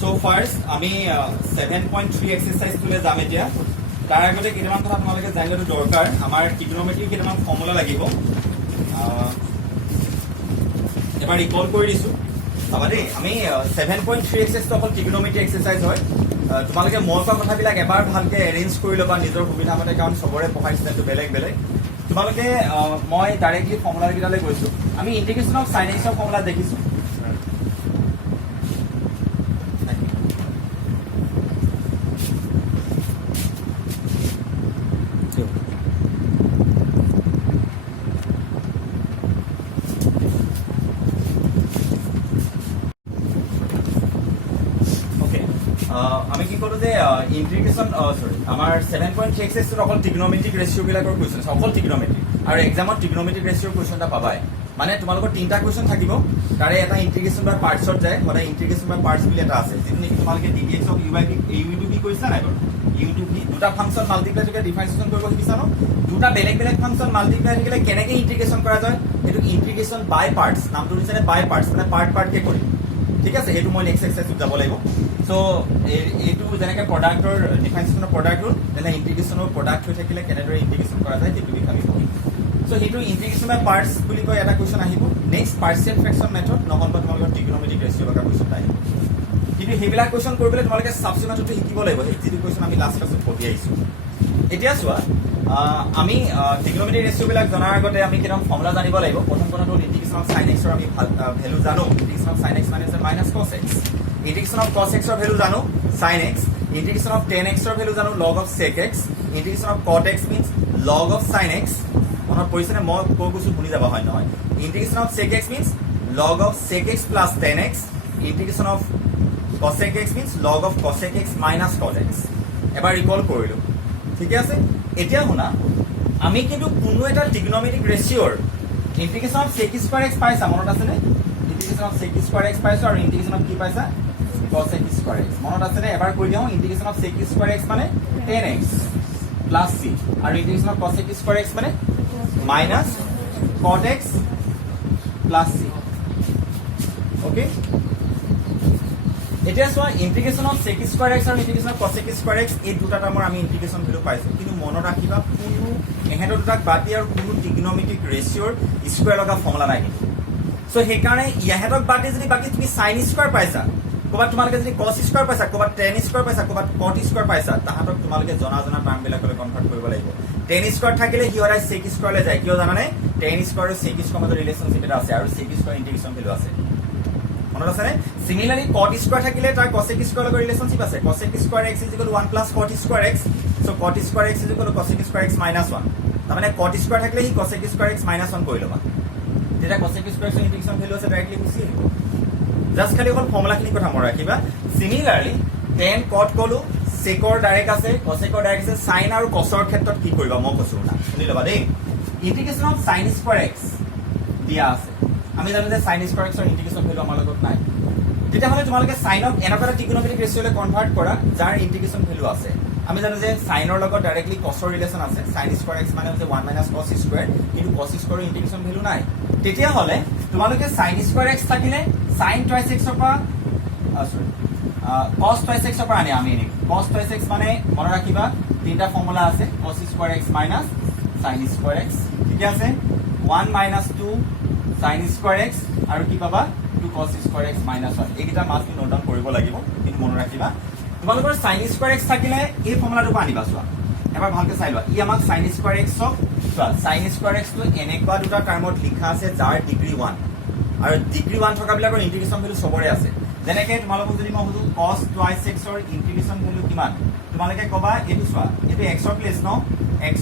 So first আমি 7.3 exercise তুলে যাম এতিয়া তাৰ আগতে কিমান কথা তোমালোকে জানিলেটো দৰকাৰ আমাৰ ট্ৰিগনোমেট্ৰি কিমান ফৰ্মুলা লাগিব এবাৰ ৰিকল কৰি দিছো চাবা দেই আমি 7.3 এক্সাৰসাইজ অকল ট্ৰিগনোমেট্ৰি এক্সাৰসাইজ হয় তোমালোকে মই কোৱা কথাবিলাক এবাৰ ভালকে এৰেঞ্জ কৰি ল'বা নিজৰ সুবিধা মতে কাৰণ সবৰে পঢ়াই ষ্টাইলটো বেলেগ বেলেগ তোমালোকে মই ডাইৰেক্টলি ফৰ্মুলা কেইটালৈ গৈছো আমি ইন্টিগ্ৰেশন অফ sin x ৰ ফৰ্মুলা দেখিছো আমি কি কৰো যে ইন্টিগ্ৰেশন সৰি আমাৰ 7.3 এক্স এৰ অকল ট্ৰিগনোমেট্ৰিক ৰেশিও বিলাকৰ কোৱেশ্চন অকল ট্ৰিগনোমেট্ৰি আৰু এক্সামত ট্ৰিগনোমেট্ৰিক ৰেশিওৰ কোৱেশ্চনটা পাবাই মানে তোমালোকৰ তিনটা কোৱেশ্চন থাকিব তাৰে এটা ইন্টিগ্ৰেশন বাই পাৰ্টছত যায় মানে ইন্টিগ্ৰেশন বাই পাৰ্টছ বুলি এটা আছে যিটো নেকি তোমালোকে dx of u by v কৈছা নাই বাৰু u to v দুটা ফাংশন মাল্টিপ্লাই কৰি ডিফাৰেন্সিয়েশন কৰিব শিকিছা ন দুটা বেলেগ বেলেগ ফাংশন মাল্টিপ্লাই কৰিলে কেনেকৈ ইন্টিগ্ৰেশন কৰা যায় এটো ইন্টিগ্ৰেশন বাই পাৰ্টছ নামটো দিছে বাই পাৰ্টছ মানে পাৰ্ট কে কৰি ঠিক আছে এটো মই নেক্সট এক্সাৰসাইজত যাব লাগিব সো এইটো যেনেকে প্ৰডাক্টৰ ডিফাৰেন্সিয়েশনৰ প্ৰডাক্ট ৰুল তেনে ইন্টিগ্ৰেশনৰ প্ৰডাক্ট হৈ থাকিলে কেনেদৰে ইন্টিগ্ৰেশন কৰা যায় সেইটো বিষয়ে আমি পঢ়িম সো সেইটো ইন্টিগ্ৰেশন বাই পাৰ্টছ বুলি কয় এটা কোৱেশ্চন আহিব নেক্সট পাৰ্শিয়েল ফ্ৰেকশন মেথড নহ'লে তোমালোকৰ ট্ৰিগনোমেট্ৰিক ৰেশিও লগা কোৱেশ্চন আহিব কিন্তু সেইবিলাক কোৱেশ্চন কৰিবলৈ তোমালোকে সাবস্টিটিউট মেথডটো শিকিব লাগিব যিটো কোৱেশ্চন আমি লাষ্ট ক্লাছত পঢ়ি আহিছো এতিয়া চোৱা আমি ট্ৰিগনোমেট্ৰিক ৰেশিও বিলাক জনাৰ আগতে আমি কিমান ফৰ্মুলা জানিব লাগিব প্ৰথম কথাটো ইন্টিগ্ৰেশন অফ sin x ৰ আমি ভ্যালু জানো integration of sin x minus cos x integration of cos x ৰ ভ্যালু জানো sin x integration of tan x ৰ ভ্যালু জানো log of sec x integration of cot x means log of sin x মনত পৰিছেনে মই কৈ কৈছো শুনি যাবা হয় নহয় integration of sec x means log of sec x plus tan x integration of cosec x means log of cosec x minus cot x এবাৰ ৰিকল কৰিলো ঠিক আছে এতিয়া শুনা আমি কিন্তু কোনো এটা ট্ৰিগনোমেট্ৰিক ৰেশিওৰ integration of sec square x পাইছা মনত আছে নে integration of sec square x পাইছো আৰু integration of কি পাইছা cosec square x মনত আছে নে এবাৰ কৈ দিও integration of sec square x মানে 10x plus c আৰু integration of cosec square x মানে minus cot x plus c okay এতিয়া চোৱা ইন্টিগ্ৰেশন অফ sec square x আৰু ইন্টিগ্ৰেশন অফ cosec square x এই দুটা টাৰ্মৰ আমি ইন্টিগ্ৰেশন ভ্যালু পাইছো কিন্তু মনত ৰাখিবা কোনো এহেতৰ দুটাক বাদ দি আৰু কোনো ট্ৰিগনোমেট্ৰিক ৰেশিওৰ স্কয়াৰ লগা ফৰ্মুলা নাই সো হেকাৰণে ইহেতক বাদ দি যদি বাকি তুমি sin স্কয়াৰ পাইছা ক'বাত তোমালোকে যদি cos স্কয়াৰ পাইছা ক'বাত tan স্কয়াৰ পাইছা ক'বাত cot স্কয়াৰ পাইছা তাহাতক তোমালোকে জনা টাৰ্ম বিলাকলৈ কনভাৰ্ট কৰিব লাগিব tan স্কয়াৰ থাকিলে হি হৰাই sec স্কয়াৰলৈ যায় কিয় জানানে tan স্কয়াৰ আৰু sec স্কয়াৰ মাজৰ ৰিলেশনশিপ এটা আছে আৰু sec স্কয়াৰ ইন্টিগ্ৰেশন ভ্যালু আছে মনত আছে নে সিমিলাৰলি cot স্কয়াৰ থাকিলে তাৰ cosec স্কয়াৰ লগত ৰিলেশনশিপ আছে cosec square x 1 plus cot square x so cot square x cosec square x minus 1 তাৰ মানে cot স্কয়াৰ থাকিলে হি cosec স্কয়াৰ x minus 1 কৰি ল'বা তেতিয়া cosec স্কয়াৰ x ইন্টিগ্ৰেশন ভ্যালু আছে ডাইৰেক্টলি গুছি আহিব জাস্ট খালি অকল ফৰ্মুলাখিনি কথা মনত ৰাখিবা সিমিলাৰলি tan cot কলো secৰ ডাইৰেক্ট আছে cosecৰ ডাইৰেক্ট আছে sin আৰু cosৰ ক্ষেত্ৰত কি কৰিবা মই কৈছো না শুনি ল'বা দেই ইন্টিগ্ৰেশন অফ sin স্কয়াৰ x দিয়া আছে আমি জানো যে sin স্কয়াৰ x ৰ ইন্টিগ্ৰেশন ভ্যালু আমাৰ লগত নাই তেতিয়াহ'লে তোমালোকে sin অফ এনেকুৱা এটা ট্ৰিগনোমেট্ৰিক ৰেশিওলৈ কনভাৰ্ট কৰা যাৰ ইন্টিগ্ৰেশন ভ্যালু আছে আমি জানো যে sin ৰ লগত ডাইৰেক্টলি cosৰ ৰিলেশন আছে sin স্কয়াৰ x মানে হৈছে 1 minus cos স্কয়াৰ কিন্তু cos স্কয়াৰৰ ইন্টিগ্ৰেশন ভ্যালু নাই তেতিয়াহ'লে তোমালোকে sin স্কয়াৰ x থাকিলে sin twice x ৰ পৰা সৰি cos twice x ৰ পৰা আনি আমি এনে cos twice x মানে মনত ৰাখিবা তিনটা ফৰ্মুলা আছে cos square x minus sin square x ঠিক আছে 1 minus 2 sin স্কয়াৰ x আৰু কি পাবা 2 cos স্কয়াৰ x minus 1 এইকেইটা মাছ নোট ডাউন কৰিব লাগিব কিন্তু মনত ৰাখিবা তোমালোকৰ sin স্কয়াৰ x থাকিলে এই ফৰ্মুলাটো আনিবা চোৱা এবাৰ ভালকে চাই লোৱা ই আমাক sin স্কয়াৰ x ক চোৱা sin স্কয়াৰ x টো এনেকুৱা দুটা টাৰ্মত লিখা আছে যাৰ ডিগ্ৰী 1 আৰু ডিগ্ৰী 1 থকা বিলাকৰ ইন্টিগ্ৰেশন ভ্যালু সবৰে আছে যেনেকৈ তোমালোকক যদি মই সুধো cos twice x ৰ ইন্টিগ্ৰেশন ভ্যালু কিমান তোমালোকে কবা এটো চোৱা এটো x ৰ প্লেস ন x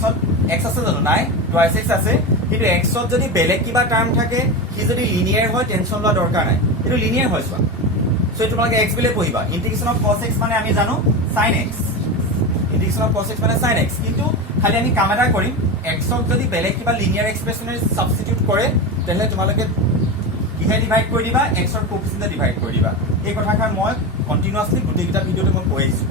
আছে জানো নাই twice x আছে কিন্তু x ত যদি বেলেগ কিবা টাৰ্ম থাকে কি যদি লিনিয়াৰ হয় টেনশন লোৱা দৰকাৰ নাই এটো লিনিয়াৰ হয় চোৱা সো তোমালোকে x বুলি পঢ়িবা ইন্টিগ্রেশন অফ cos x মানে আমি জানো sin x integration of cos x মানে sin x কিন্তু খালি আমি কাম এটা কৰিম x ক যদি বেলেগ কিবা লিনিয়াৰ এক্সপ্ৰেছনে সাবস্টিটিউট কৰে তেনে তোমালোকে কিহে ডিভাইড কৰি দিবা x ৰ কোএফিচিয়েন্টে ডিভাইড কৰি দিবা এই কথাষাৰ মই কন্টিনিউয়াসলি গোটেইটা ভিডিওতে মই কৈ আহিছো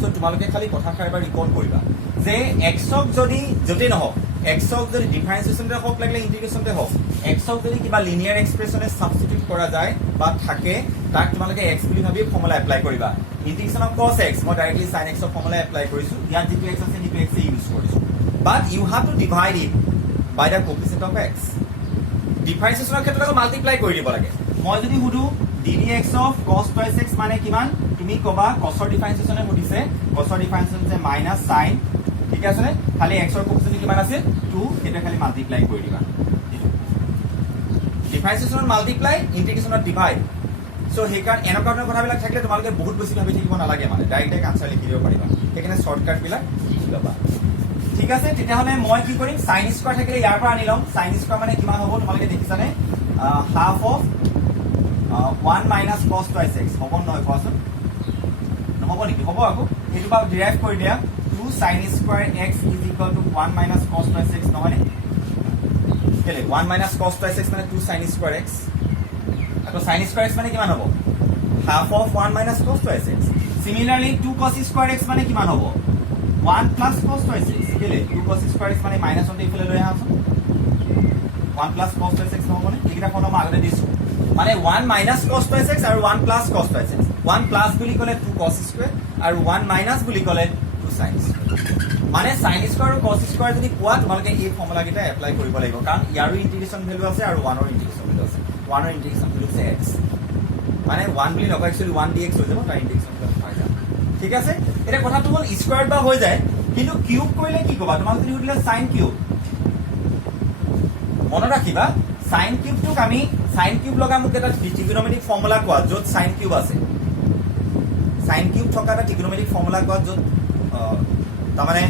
সো তোমালোকে খালি কথাষাৰ এবাৰ ৰিকল কৰিবা যে x ক যদি যতে নহওক x ক যদি ডিফাৰেন্সিয়েশনতে হওক লাগিলে ইন্টিগ্ৰেশনতে হওক x ক যদি কিবা লিনিয়াৰ এক্সপ্ৰেছনে সাবস্টিটিউট কৰা যায় বা থাকে তাক তোমালোকে x বুলি ভাবি ফৰ্মুলা এপ্লাই কৰিবা ইন্টিগ্ৰেশন অফ cos x মই ডাইৰেক্টলি sin x ৰ ফৰ্মুলা এপ্লাই কৰিছো ইয়াত যেটো x আছে সেইটো x এ ইউজ কৰিছো but you have to divide it by the coefficient of x ডিফাৰেন্সিয়েশনৰ ক্ষেত্ৰত মাল্টিপ্লাই কৰি দিব লাগে মই যদি হুদু ddx of cos twice x মানে কিমান তুমি কবা cos ৰ ডিফাৰেন্সিয়েশনে সুধিছে cos ৰ ডিফাৰেন্সিয়েশন যে মাইনাস sin ঠিক আছে নে খালি x ৰ কোএফিচিয়েন্ট কিমান আছে 2 এটা খালি মাল্টিপ্লাই কৰি দিবা ডিফাৰেন্সিয়েশনৰ মাল্টিপ্লাই ইন্টিগ্ৰেশনৰ ডিভাইড সো হেকাৰ এনেকুৱা ধৰণৰ কথাবিলাক থাকিলে তোমালোকে বহুত বেছি ভাবি থাকিব নালাগে মানে ডাইৰেক্ট আনসাৰ লিখি দিব পাৰিবা সেইকাৰণে শৰ্টকাট বিলাক লিখি লবা ঠিক আছে তেতিয়াহলে মই কি কৰিম sin স্কয়াৰ থাকিলে ইয়াৰ পৰা আনি লম sin স্কয়াৰ মানে কিমান হ'ব তোমালোকে দেখিছানে half of 1 minus cos twice x হ'ব নহয় কোৱাচোন নহব নেকি হ'ব আকৌ এইটো বা ডিৰাইভ কৰি দিয়া 2 sin square x is equal to 1 minus cos twice x নহয় কেলে 1 minus cos twice x মানে 2 sin square x আকৌ sin square x মানে কিমান হ'ব half of 1 minus cos twice x similarly 2 cos square x মানে কিমান হ'ব 1 plus cos twice x কেলে 2 cos square x মানে মাইনাস অন্তে ইফালে লৈ আহাচোন 1 plus cos twice x নহবনে এইটা ফটো মই আগতে দিছো মানে 1 minus cos twice x আৰু 1 plus cos twice x 1 plus বুলি ক'লে 2 cos square আৰু 1 minus বুলি ক'লে 2 sin square মানে sin square আৰু cos square যদি পোৱা তোমালোকে এই ফৰ্মুলা কেইটা এপ্লাই কৰিব লাগিব কাৰণ ইয়াৰো ইন্টিগ্ৰেশন ভ্যালু আছে আৰু 1 ৰ ইন্টিগ্ৰেশন ভ্যালু আছে 1 ৰ ইন্টিগ্ৰেশন ভ্যালু আছে x মানে 1 বুলি নকয় একচুয়ালি 1 dx হৈ যাব তাৰ ইন্টিগ্ৰেশন ভ্যালু পাই যাম ঠিক আছে এটা কথাটো হ'ল স্কয়াৰ বা হৈ যায় কিন্তু কিউব কৰিলে কি কবা তোমাক যদি সুধিলে sin কিউব মনত ৰাখিবা sin কিউব টুক আমি sin কিউব লগা মোক এটা ট্ৰিগোনোমেট্ৰিক ফৰ্মুলা কোৱা য'ত sin কিউব আছে sin কিউব থকা এটা ট্ৰিগোনোমেট্ৰিক ফৰ্মুলা কোৱা য'ত তাৰমানে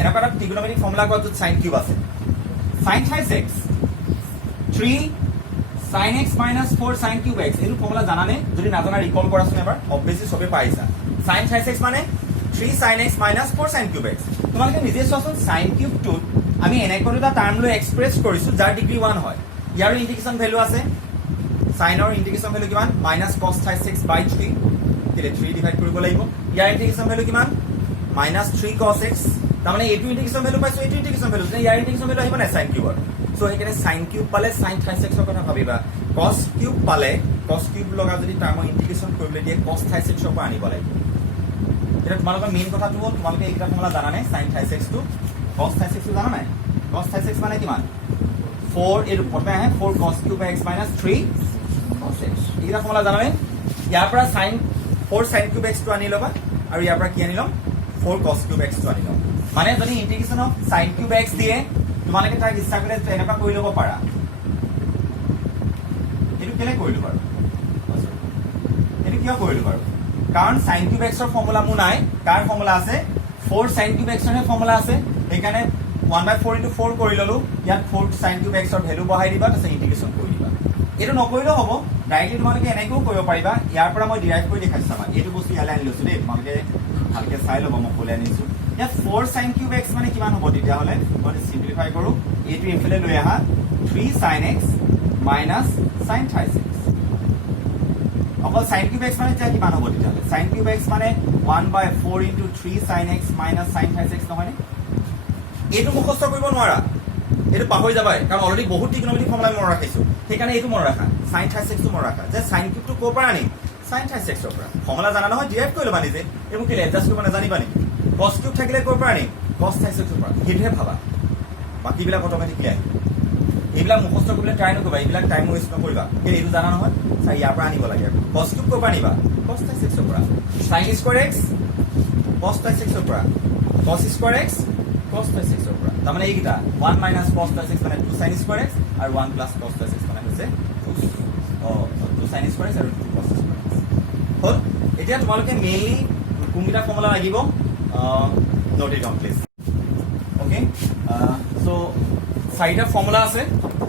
এনেকুৱা এটা ট্ৰিগোনোমেট্ৰিক ফৰ্মুলা কোৱা য'ত sin কিউব আছে sin twice x 3 sin x minus 4 sin cube x এইটো ফৰ্মুলা জানানে যদি নাজানা ৰিকল কৰাচোন এবাৰ অবভিয়াসলি সবে পাইছা sin twice x মানে 3 sin x minus 4 sin cube x তোমালোকে নিজে চোৱাচোন sin cube টু আমি এনেকৈ এটা টাৰ্ম লৈ এক্সপ্ৰেছ কৰিছো যাৰ ডিগ্ৰী 1 হয় ইয়াৰ ইন্টিগ্ৰেশন ভ্যালু আছে sin ৰ ইন্টিগ্ৰেশন ভ্যালু কিমান -cos 3 কেলে 3 ডিভাইড কৰিব লাগিব ইয়াৰ ইন্টিগ্ৰেশন ভ্যালু কিমান -3 cos x তাৰমানে এইটো ইন্টিগ্ৰেশন ভ্যালু পাইছো এইটো ইন্টিগ্ৰেশন ভ্যালু ইয়াৰ ইন্টিগ্ৰেশন ভ্যালু আহিব না sin কিউবৰ সো এখানে sin কিউব পালে sin 3x ৰ কথা ভাবিবা cos কিউব পালে cos কিউব লগা যদি টাৰ্মৰ ইন্টিগ্ৰেশন কৰিবলৈ দিয়ে cos 3x ৰ পৰা আনিব লাগিব এটা তোমালোকৰ মেইন কথাটো হ'ল তোমালোকে এইটা ফৰ্মুলা জানা নাই sin 3x টো cos 3x টো জানা নাই cos 3x মানে কিমান 4 এর উপরে আহে 4 cos cube x - 3 cos x এইটা ফর্মুলা জানা নাই ইয়াৰ পৰা sin 4 sin cube x টো আনি লবা আৰু ইয়াৰ পৰা কি আনি লম 4 cos cube x টো আনি লম মানে যদি ইন্টিগ্ৰেশন অফ sin cube x দিয়ে তোমালোকে তাক ইচ্ছা কৰিলে এনেকা কৰি ল'ব পাৰা এটো কেলে কৰিলো বাৰু এটো কিয় কৰিলো বাৰু কাৰণ sin cube x ৰ ফৰ্মুলা মু নাই কাৰ ফৰ্মুলা আছে 4 sin cube x ৰ ফৰ্মুলা আছে এইকাৰণে 1/4 into 4 কৰি ললো ইয়াত 4 sin cube x ৰ ভ্যালু বহাই দিবা তাৰপিছত ইন্টিগ্ৰেশন কৰি দিবা এটো নকৰিলেও হ'ব ডাইৰেক্টলি তোমালোকে এনেকৈও কৰিব পাৰিবা ইয়াৰ পৰা মই ডিৰাইভ কৰি দেখাইছো আমাৰ এইটো বস্তু ইয়ালে আনি লৈছো দেই তোমালোকে ভালকে চাই ল'ব মই ক'লে আনিছো ইয়াত 4 sin cube x মানে কিমান হ'ব তেতিয়া হলে মই সিম্পলিফাই কৰো এইটো এফালে লৈ আহা 3 sin x minus sin 3x অকল sin cube x মানে কিমান হ'ব তেতিয়া হলে sin cube x মানে 1/4 into 3 sin x minus sin 3x নহয় এইটো মুখস্থ কৰিব নোৱাৰা এইটো পাহৰি যাবাই কাৰণ অলৰেডি বহুত ট্ৰিগোনোমেট্ৰিক ফৰ্মুলা মনত ৰাখিছো সেইকাৰণে এইটো মনত ৰাখা sin 3x টো মনত ৰাখা যে sin cube টো ক'ৰ পৰা আনি sin 3x ৰ পৰা ফৰ্মুলা জানা নহয় ডিৰাইভ কৰি ল'বা নিজে এইবোৰ কি এডজাস্ট কৰিব নাজানিবা নেকি cos cube থাকিলে ক'ৰ পৰা আনি cos 3x ৰ পৰা সেইটোহে ভাবা বাকিবিলাক অটোমেটিকলি আহিব এইবিলাক মুখস্থ কৰিবলৈ ট্ৰাই নকৰিবা এইবিলাক টাইম ৱেষ্ট নকৰিবা কিন্তু এইটো জানা নহয় চাই ইয়াৰ পৰা আনিব লাগে cos cube ক'ৰ পৰা আনিবা cos 3x ৰ পৰা sin square x cos 3x ৰ পৰা cos square x cos 3x ৰ পৰা তাৰমানে এইকিটা 1 minus cos 3x মানে 2 sin square x আৰু 1 plus cos 3x মানে হৈছে 2 sin square x আৰু 2 cos square x হল এতিয়া তোমালোকে মেইনলি কোনকিটা ফৰ্মুলা লাগিব note it down please okay so চাৰিটা ফৰ্মুলা আছে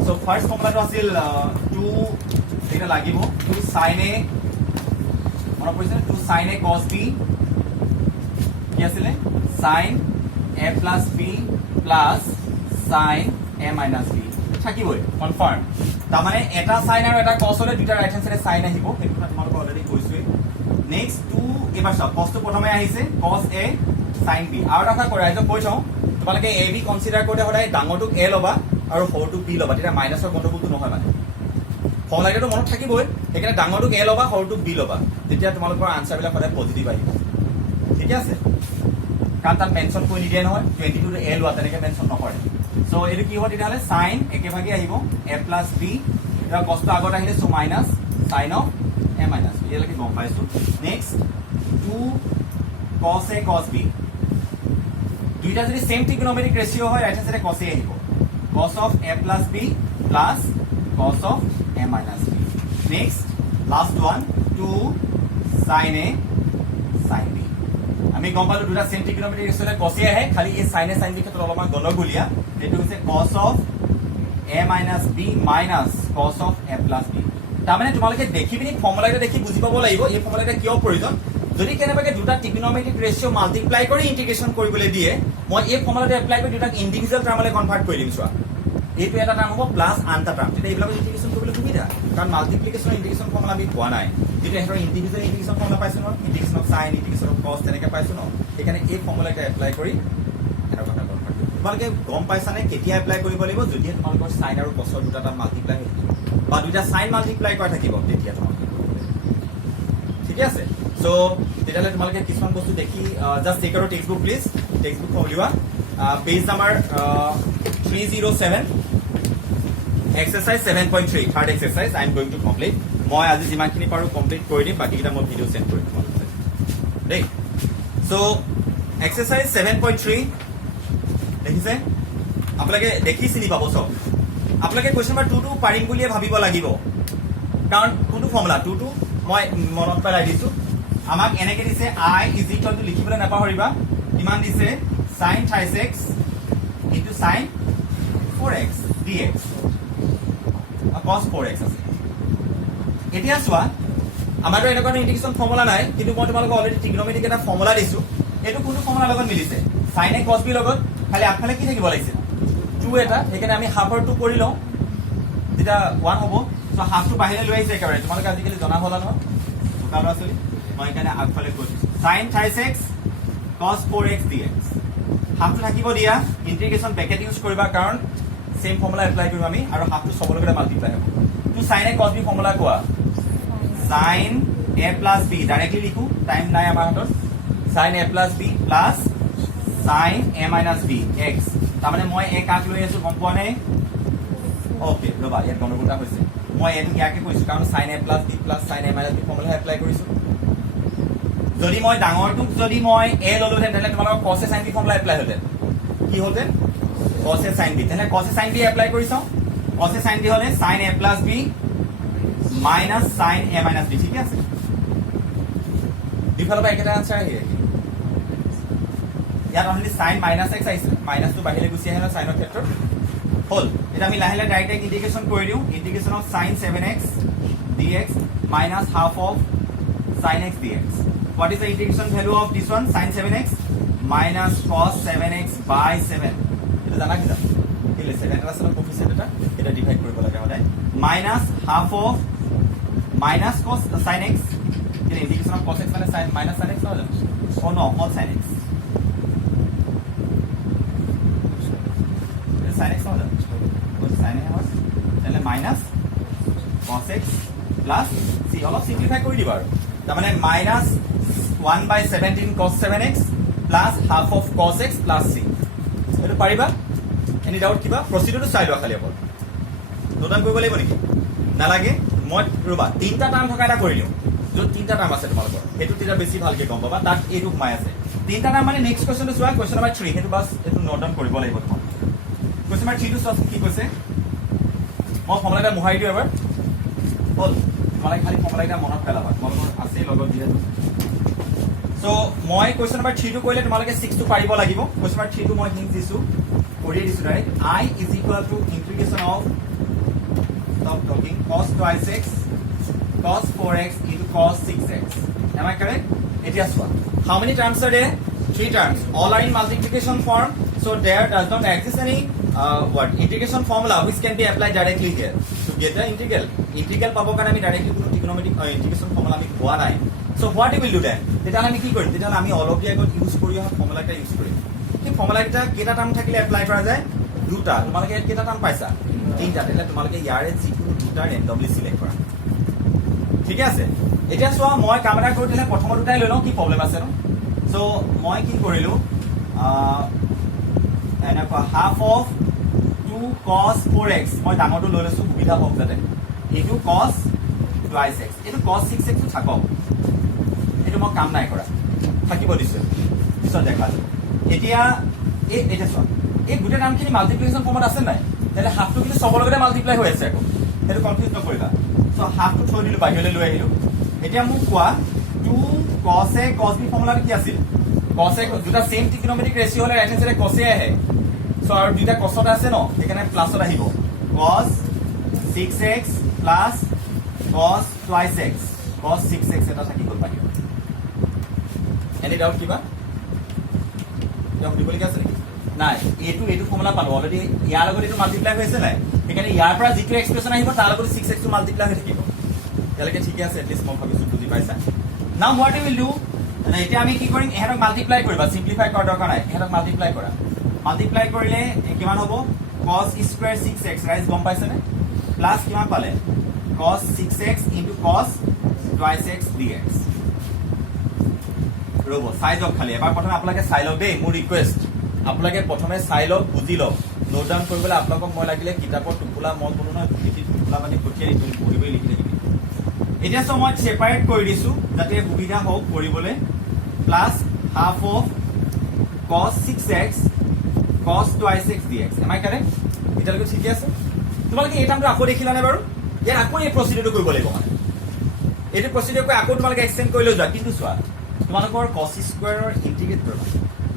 সো ফাৰ্স্ট ফৰ্মুলাটো আছিল 2 এটা লাগিব 2 sin a মনত পৰিছে 2 sin a cos b কি আছিল sin a plus b plus sin a minus b থাকিবই কনফার্ম তাৰ মানে এটা sin আৰু এটা cos হলে দুটা ৰাইট হ্যান্ড সাইডে sin আহিব সেইটো তোমালোক অলৰেডি কৈছোই নেক্সট 2 এবাৰ চাও cos টো প্ৰথমে আহিছে cos a sin b আৰু এটা কৰা আইজো কৈ চাও তোমালোকে a b কনসিডাৰ কৰিলে হলাই ডাঙৰটো a লবা আৰু সৰুটো b লবা তেতিয়া মাইনাসৰ গণ্ডগোলটো নহয় মানে ফৰ্মুলাটো মনত থাকিবই সেইকাৰণে ডাঙৰটোক এ ল'বা সৰুটোক বি ল'বা তেতিয়া তোমালোকৰ আনসাৰবিলাক সদায় পজিটিভ আহিব ঠিক আছে কাৰণ তাত মেনশ্যন কৰি নিদিয়ে নহয় 22 এ লোৱা তেনেকৈ মেনশ্যন নকৰে চ' এইটো কি হ'ব তেতিয়াহ'লে চাইন একেভাগে আহিব এ প্লাছ বি এতিয়া কষ্ট আগত আহিলে চ' মাইনাছ চাইন অফ এ মাইনাছ বি এতিয়ালৈকে গম পাইছোঁ next 2 cos a cos b দুইটা যদি সেম ট্ৰিগনমেট্ৰিক ৰেচিঅ হয় ৰাইট সাইডে cos a আহিব cos of a plus b plus cos of a minus b next last one 2 sin a sin b আমি গম পালো দুটা সেম ট্ৰিগনমেট্ৰিক ৰেচিঅ cos a আহে খালি এই sin a sin b ক্ষেত্ৰত অলপমান গণ্ডগোলীয়া এইটো হৈছে cos of a minus b minus cos of a plus b তাৰমানে তোমালোকে দেখি পিনি ফৰ্মুলাটা দেখি বুজি পাব লাগিব এই ফৰ্মুলাটা কিয় প্ৰয়োজন যদি কেনেবাকে দুটা ট্ৰিগনমেট্ৰিক ৰেচিঅ মাল্টিপ্লাই কৰি ইন্টিগ্ৰেশন কৰিবলৈ দিয়ে মই এই ফৰ্মুলাটো এপ্লাই কৰি দুটা ইন্ডিভিজুৱেল টাৰ্মলৈ কনভাৰ্ট কৰি দিম চোৱা এইটো এটা টাৰ্ম হ'ব প্লাছ আনটা টাৰ্ম তেতিয়া এইবিলাক ইন্টিগ্ৰেশন কৰিবলৈ সুবিধা কাৰণ মাল্টিপ্লিকেশন ইন্টিগ্ৰেশন ফৰ্মুলা আমি পোৱা নাই কিন্তু এটা ইন্ডিভিজুৱেল ইন্টিগ্ৰেশন ফৰ্মুলা পাইছো ন ইন্টিগ্ৰেশন অফ সাইন ইন্টিগ্ৰেশন অফ কস তেনেকৈ পাইছো ন সেইকাৰণে এই ফৰ্মুলাটা এপ্লাই কৰি এটা কথা কনভাৰ্ট কৰিম তোমালোকে গম পাইছানে কেতিয়া এপ্লাই কৰিব লাগিব যদি তোমালোকৰ সাইন আৰু কসৰ দুটা টাৰ্ম মাল্টিপ্লাই হৈ থাকিব বা দুটা সাইন মাল্টিপ্লাই কৰা থাকিব তেতিয়া তোমালোকে ঠিক আছে সো তেতিয়াহ'লে তোমালোকে কিছুমান বস্তু দেখি জাষ্ট টেক আৰু textbook please textbook খুলিবা page number 307 exercise 7.3 third exercise I am going to complete মই আজি যিমানখিনি পাৰো কমপ্লিট কৰি দিম বাকিকেইটা মই ভিডিঅ' সেন্ড কৰিম তোমালোকে দেই সো এক্সাৰসাইজ 7.3 দেখিছে আপোনালোকে দেখি চিনি পাব চব আপোনালোকে কুৱেশ্যন নম্বৰ 2 টো পাৰিম বুলিয়ে ভাবিব লাগিব কাৰণ কোনটো ফৰ্মুলা 2 টো মই মনত পেলাই দিছো আমাক এনেকে দিছে i ইজ ইকুৱেল টু লিখিবলৈ নাপাহৰিবা কিমান দিছে sin 3x into sin 4x dx cos 4x আছে এতিয়া চোৱা আমাৰটো এনেকুৱা ইন্টিগ্ৰেশন ফৰ্মুলা নাই কিন্তু মই তোমালোকক অলৰেডি ট্ৰিগনমেট্ৰিক এটা ফৰ্মুলা দিছো এইটো কোনটো ফৰ্মুলা লগত মিলিছে sin a cos b লগত খালি আগফালে কি থাকিব লাগিছে 2 এটা সেইকাৰণে আমি হাফৰ 2 কৰি লওঁ যেটা 1 হ'ব সো হাফটো বাহিৰে লৈ আহিছে একেবাৰে তোমালোকে আজিকালি জনা হ'লা নহয় কামৰা চলি মই এখানে আগফালে কৈছো sin 3x cos 4x dx হাফটো থাকিব দিয়া ইন্টিগ্ৰেশন ব্ৰেকেট ইউজ কৰিবা কাৰণ সেম ফৰ্মুলা এপ্লাই কৰিম আমি আৰু হাফটো সবলৈকে মাল্টিপ্লাই হ'ব তো sin a cos b formula কোৱা sin a plus b directly লিখো টাইম নাই আমাৰ হাতত sin a plus b plus sin a minus b x তাৰমানে মই a কাক লৈ আছো গম পোৱা নাই ওকে ৰবা ইয়াত গণগোটা হৈছে মই এটো ইয়াকে কৈছো কাৰণ sin a plus b plus sin a minus b formula apply কৰিছো যদি মই ডাঙৰটোক যদি মই a ললো তেনে তোমালোকৰ cos a sin b formula apply হতে কি হতে cos a sin b তেনে cos a sin b apply কৰিছো cos a sin b হলে sin a plus b minus sin a minus b ঠিক আছে দুফালৰ পৰা একেটা আনসাৰ আহিলে ইয়াত অনলি sin minus x আহিছে মাইনাস টো বাহিৰে গুচি আহিলে সাইনৰ ক্ষেত্ৰত হল এটা আমি লাহে লাহে ডাইৰেক্ট ইন্টিগ্ৰেশন কৰি দিও ইন্টিগ্ৰেশন of sin 7x dx minus half of sin x dx what is the integration value of this one sin 7x minus cos 7x by 7 এটা জানা কি জানো কেলে 7 এর আসলে কোফিসিয়েন্ট এটা ডিভাইড কৰিব লাগে সদায় minus half of minus cos sin x the integration of cos x minus sin x no oh no all sin x sin x no sin x was then minus cos x plus c অলপ simplify কৰি দিবা আৰু তাৰ মানে minus 1/17 cos 7x plus half of cos x plus c এটো পাৰিবা any doubt কিবা প্ৰসিডিউৰটো চাই লোৱা খালি অকল নোটান কৰিব লাগিব নেকি নালাগে মই ৰবা তিনটা টাৰ্ম থকা এটা কৰি দিও য'ত তিনটা টাৰ্ম আছে তোমালোকৰ হেতু তিনটা বেছি ভালকে গম পাবা তাত এইটো সোমাই আছে তিনটা টাৰ্ম মানে নেক্সট কোৱেশ্চনটো চোৱা কোৱেশ্চন নম্বৰ 3 হেতু বাস এটো নোট ডাউন কৰিব লাগিব তোমাক কোৱেশ্চন নম্বৰ 3 টো চোৱা কি কৈছে মই ফৰ্মুলাটা মুহাই দিও এবাৰ হল তোমালোকে খালি ফৰ্মুলাটা মনত পেলাবা তোমালোকৰ আছে লগত যিহেতু সো মই কোৱেশ্চন নম্বৰ 3 টো কইলে তোমালোকে 6 টো পাৰিব লাগিব কোৱেশ্চন নম্বৰ 3 টো মই হিন্ট দিছো কৰি দিছো direct I is equal to integration of stop talking cos 2x cos 4x into cos 6x am I correct এতিয়া চোৱা how many terms are there 3 terms all are in multiplication form so there does not exist any integration formula which can be applied directly here to get the integral পাব কাৰণে আমি directly কোনো trigonometric integration formula আমি পোৱা নাই so what we will do then তেতিয়া আমি কি কৰিম তেতিয়া আমি all of the আগত ইউজ কৰি অহা ফৰ্মুলাটা ইউজ কৰিম এই ফৰ্মুলাটা কেটা টাৰ্ম থাকিলে এপ্লাই কৰা যায় দুটা তোমালোকে ইয়াত কেইটা টাৰ্ম পাইছা তিনিটা তেতিয়াহ'লে তোমালোকে ইয়াৰে যিকোনো দুটা ৰেণ্ডমলি চিলেক্ট কৰা ঠিকে আছে এতিয়া চোৱা মই কাম এটা কৰি দিলে প্ৰথম দুটাই লৈ লওঁ কি প্ৰব্লেম আছে ন চ' মই কি কৰিলোঁ এনেকুৱা হাফ অফ 2 cos 4x মই ডাঙৰটো লৈ লৈছোঁ সুবিধা হওক যাতে এইটো cos twice x এইটো cos 6x টো থাকক এইটো মই কাম নাই কৰা থাকিব দিছোঁ পিছত দেখা যাব এতিয়া এটা চোৱা এই গোটেই নামখিনি মাল্টিপ্লিকেশ্যন ফৰ্মত আছে নাই তেতিয়াহ'লে হাফটো কিন্তু চবৰ লগতে মাল্টিপ্লাই হৈ আছে আকৌ সেইটো কনফিউজ নকৰিবা চ' হাফটো থৈ দিলোঁ বাহিৰলৈ লৈ আহিলোঁ এতিয়া মোক কোৱা 2 cos a cos b ফৰ্মুলাটো কি আছিল cos a দুটা সেম ট্ৰিগনোমেট্ৰিক ৰেচিঅ' হ'লে ৰাইট হেণ্ড চাইডে cos a আহে চ' আৰু দুটা cosত আছে ন সেইকাৰণে প্লাছত আহিব cos 6x plus cos twice x cos 6x এটা থাকি গ'ল বাহিৰত এনি ডাউট কিবা সুধিবলগীয়া আছে নেকি নাই এইটো ফৰ্মুলা পালো অলৰেডি ইয়াৰ লগত এইটো মাল্টিপ্লাই হৈ আছে নাই সেইকাৰণে ইয়াৰ পৰা যিটো এক্সপ্ৰেছন আহিব তাৰ লগত 6x টো মাল্টিপ্লাই হৈ থাকিব এতিয়ালৈকে ঠিকে আছে এটলিষ্ট মই ভাবিছোঁ বুজি পাইছা নাও হোৱাট ইউ উইল ডু এতিয়া আমি কি কৰিম এহেঁতক মাল্টিপ্লাই কৰিবা চিম্প্লিফাই কৰাৰ দৰকাৰ নাই এহেঁতক মাল্টিপ্লাই কৰা মাল্টিপ্লাই কৰিলে কিমান হ'ব cos স্কুৱেৰ 6x ৰাইজ গম পাইছেনে প্লাছ কিমান পালে cos 6x into cos twice x dx ৰ'ব চাই যাওক খালি এবাৰ প্ৰথমে আপোনালোকে চাই লওক দেই মোৰ ৰিকুৱেষ্ট আপোনালোকে প্ৰথমে চাই লওক বুজি লওক নোট ডাউন কৰিবলৈ আপোনালোকক মই লাগিলে কিতাপৰ টোপোলা মই ক'লো নহয় লিখি টোপোলা মানে পঠিয়াই দিম পঢ়িবই লিখি থাকিবি এতিয়া চব মই ছেপাৰেট কৰি দিছোঁ যাতে সুবিধা হওক কৰিবলৈ plus half of cos 6x cos twice x dx am I correct এতিয়ালৈকে ঠিকে আছে তোমালোকে এই টাইমটো আকৌ দেখিলানে বাৰু ইয়াত আকৌ এই প্ৰচিডিউৰটো কৰিব লাগিব মানে এইটো প্ৰচিডিউৰ কৰি আকৌ তোমালোকে এক্সটেণ্ড কৰি লৈ যোৱা কিন্তু চোৱা তোমালোকৰ cos স্কুৱেৰৰ ইণ্টিগ্ৰেট কৰিবা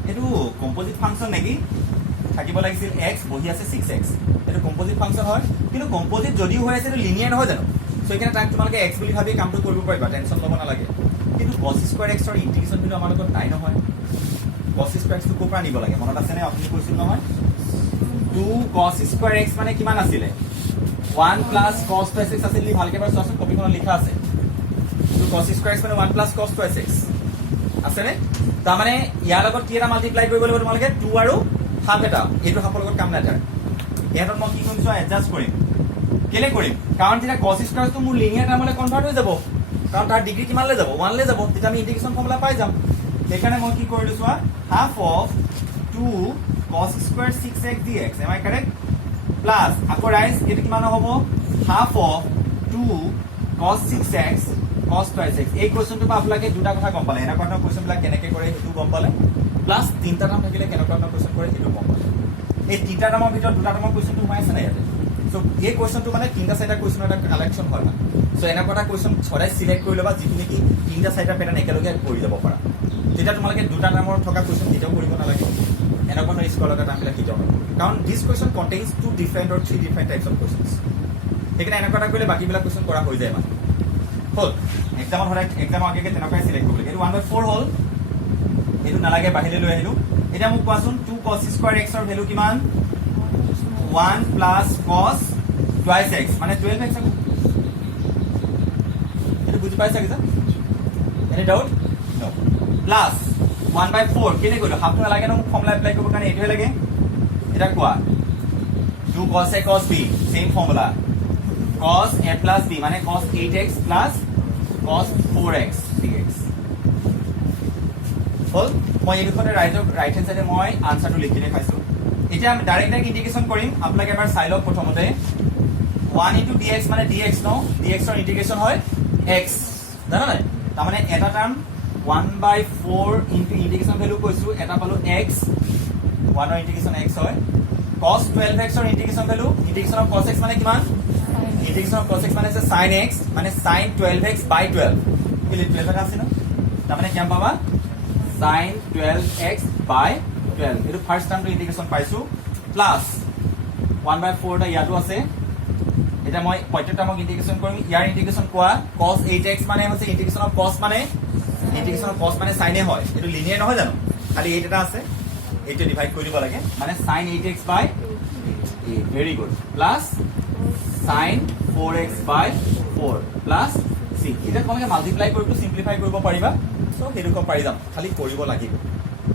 এইটো কম্পজিট ফাংচন নেকি থাকিব লাগিছিল x বহি আছে 6x এইটো কম্পজিট ফাংচন হয় কিন্তু কম্পজিট যদিও হৈ আছে এইটো লিনিয়াৰ নহয় জানো চ' সেইকাৰণে তাক তোমালোকে x বুলি ভাবি কামটো কৰিব পাৰিবা টেনশ্যন ল'ব নালাগে কিন্তু cos স্কুৱেৰ xৰ ইণ্টিগ্ৰেশ্যন কিন্তু আমাৰ লগত নাই নহয় cos স্কুৱেৰ x টো ক'ৰ পৰা নিব লাগে মনত আছেনে আপুনি কৈছিল নহয় 2 cos স্কুৱেৰ x মানে কিমান আছিলে 1 প্লাছ cos twice x আছিল ভালকৈ বাৰু চোৱাচোন কপিখনত লিখা আছে 2 cos স্কুৱেৰ x মানে 1 প্লাছ cos twice x আছেনে তাৰমানে ইয়াৰ লগত কি এটা মাল্টিপ্লাই কৰিব লাগিব তোমালোকে 2 আৰু হাফ এটা এইটো হাফৰ লগত কাম নাই তাৰ ইয়াত মই কি কৰিম চোৱা এডজাষ্ট কৰিম কেলে কৰিম কাৰণ যেতিয়া cos স্কুৱেৰটো মোৰ লিনিয়াৰ টাৰ্মলৈ কনভাৰ্ট হৈ যাব কাৰণ তাৰ ডিগ্ৰী কিমানলৈ যাব 1 লৈ যাব তেতিয়া আমি ইণ্টিগ্ৰেশ্যন ফৰ্মুলা পাই যাম সেইকাৰণে মই কি কৰিলোঁ চোৱা half of 2 cos square 6x dx am I correct plus আকৌ ৰাইজ এইটো কিমান হ'ব half of 2 cos 6x cos twice x এই কুৱেশ্যনটোৰ পৰা আপোনালোকে দুটা কথা গম পালে এনেকুৱা ধৰণৰ কুৱেশ্যনবিলাক কেনেকৈ কৰে সেইটো গম পালে প্লাছ তিনিটা টাৰ্ম থাকিলে কেনেকুৱা ধৰণৰ কুৱেশ্যন কৰে সেইটো গম পালে এই তিনিটা টাৰ্মৰ ভিতৰত দুটা টাৰ্মৰ কুৱেশ্যনটো সোমাই আছে নাই ইয়াতে চ' এই কুৱেশ্যনটো মানে তিনিটা চাৰিটা কুৱেশ্যনৰ এটা কালেকশ্যন হয় মানে চ' এনেকুৱা এটা কুৱেশ্যন সদায় চিলেক্ট কৰি ল'বা যিটো নেকি তিনিটা চাৰিটা পেটাৰ্ণ একেলগে কৰি যাব পাৰা তেতিয়া তোমালোকে দুটা টাৰ্মৰ থকা কুৱেশ্যন কেতিয়াও কৰিব নালাগে এনেকুৱা ধৰণৰ স্কোৱাৰ লগা টাৰ্মবিলাক কেতিয়াও নকৰিব কাৰণ this question contains 2 different or 3 different types of questions সেইকাৰণে এনেকুৱা এটা কৰিলে বাকীবিলাক কুৱেশ্যন কৰা হৈ যায় মানে হ'ল এক্সামৰ সদায় এক্সামৰ আগে তেনেকুৱাই চিলেক্ট কৰিব লাগে এইটো 1/4 হ'ল এইটো নালাগে বাহিৰলৈ লৈ আহিলোঁ এতিয়া মোক কোৱাচোন 2 cos স্কুৱাৰ x ৰ ভেলু কিমান 1 প্লাছ cos twice x মানে 12x এইটো বুজি পাইছা কি এনি ডাউট নো প্লাছ 1/4 কেলে কৰিলোঁ হাফটো নালাগে ন মোক ফৰ্মুলা এপ্লাই কৰিবৰ কাৰণে এইটোহে লাগে এটা কোৱা 2 cos a cos b same formula cos a plus b মানে cos 8x plus cos 4x dx হ'ল মই এই বিষয়তে ৰাইট হেণ্ড চাইডে মই আনচাৰটো লিখি দেখাইছোঁ এতিয়া আমি ডাইৰেক্ট ইণ্টিগ্ৰেশ্যন কৰিম আপোনালোকে এবাৰ চাই লওক প্ৰথমতে 1 into dx মানে dx ন dx ৰ ইণ্টিগ্ৰেশ্যন হয় x জানা নাই তাৰমানে এটা টাৰ্ম 1/4 into ইণ্টিগ্ৰেশ্যন ভেলু কৈছোঁ এটা পালোঁ x 1 ৰ ইণ্টিগ্ৰেশ্যন x হয় cos 12x ৰ integration value integration of cos x মানে কিমান ইণ্টিগ্ৰেশ্যন অফ cos x মানে sin x মানে sin 12x by 12 কেলে 12 এটা আছে ন তাৰমানে কিমান পাবা sin 12x by 12 এইটো ফাৰ্ষ্ট টাৰ্মটো ইণ্টিগ্ৰেশ্যন পাইছোঁ প্লাছ 1/4 টা ইয়াতো আছে এটা মই প্ৰত্যেক টাৰ্মক ইণ্টিগ্ৰেশ্যন কৰিম ইয়াৰ ইণ্টিগ্ৰেশ্যন কোৱা cos 8x মানে হৈছে ইণ্টিগ্ৰেশ্যন অফ cos মানে sin হয় এইটো লিনিয়াৰ নহয় জানো খালি 8 এটা আছে 8 টো ডিভাইড কৰি দিব লাগে মানে sin 8x by 8 very good plus sin 4x by 4 plus c এটা তোমালোকে মাল্টিপ্লাই কৰি চিম্পলিফাই কৰিব পাৰিবা চ' সেইটো কম পাৰি যাম খালি কৰিব লাগিব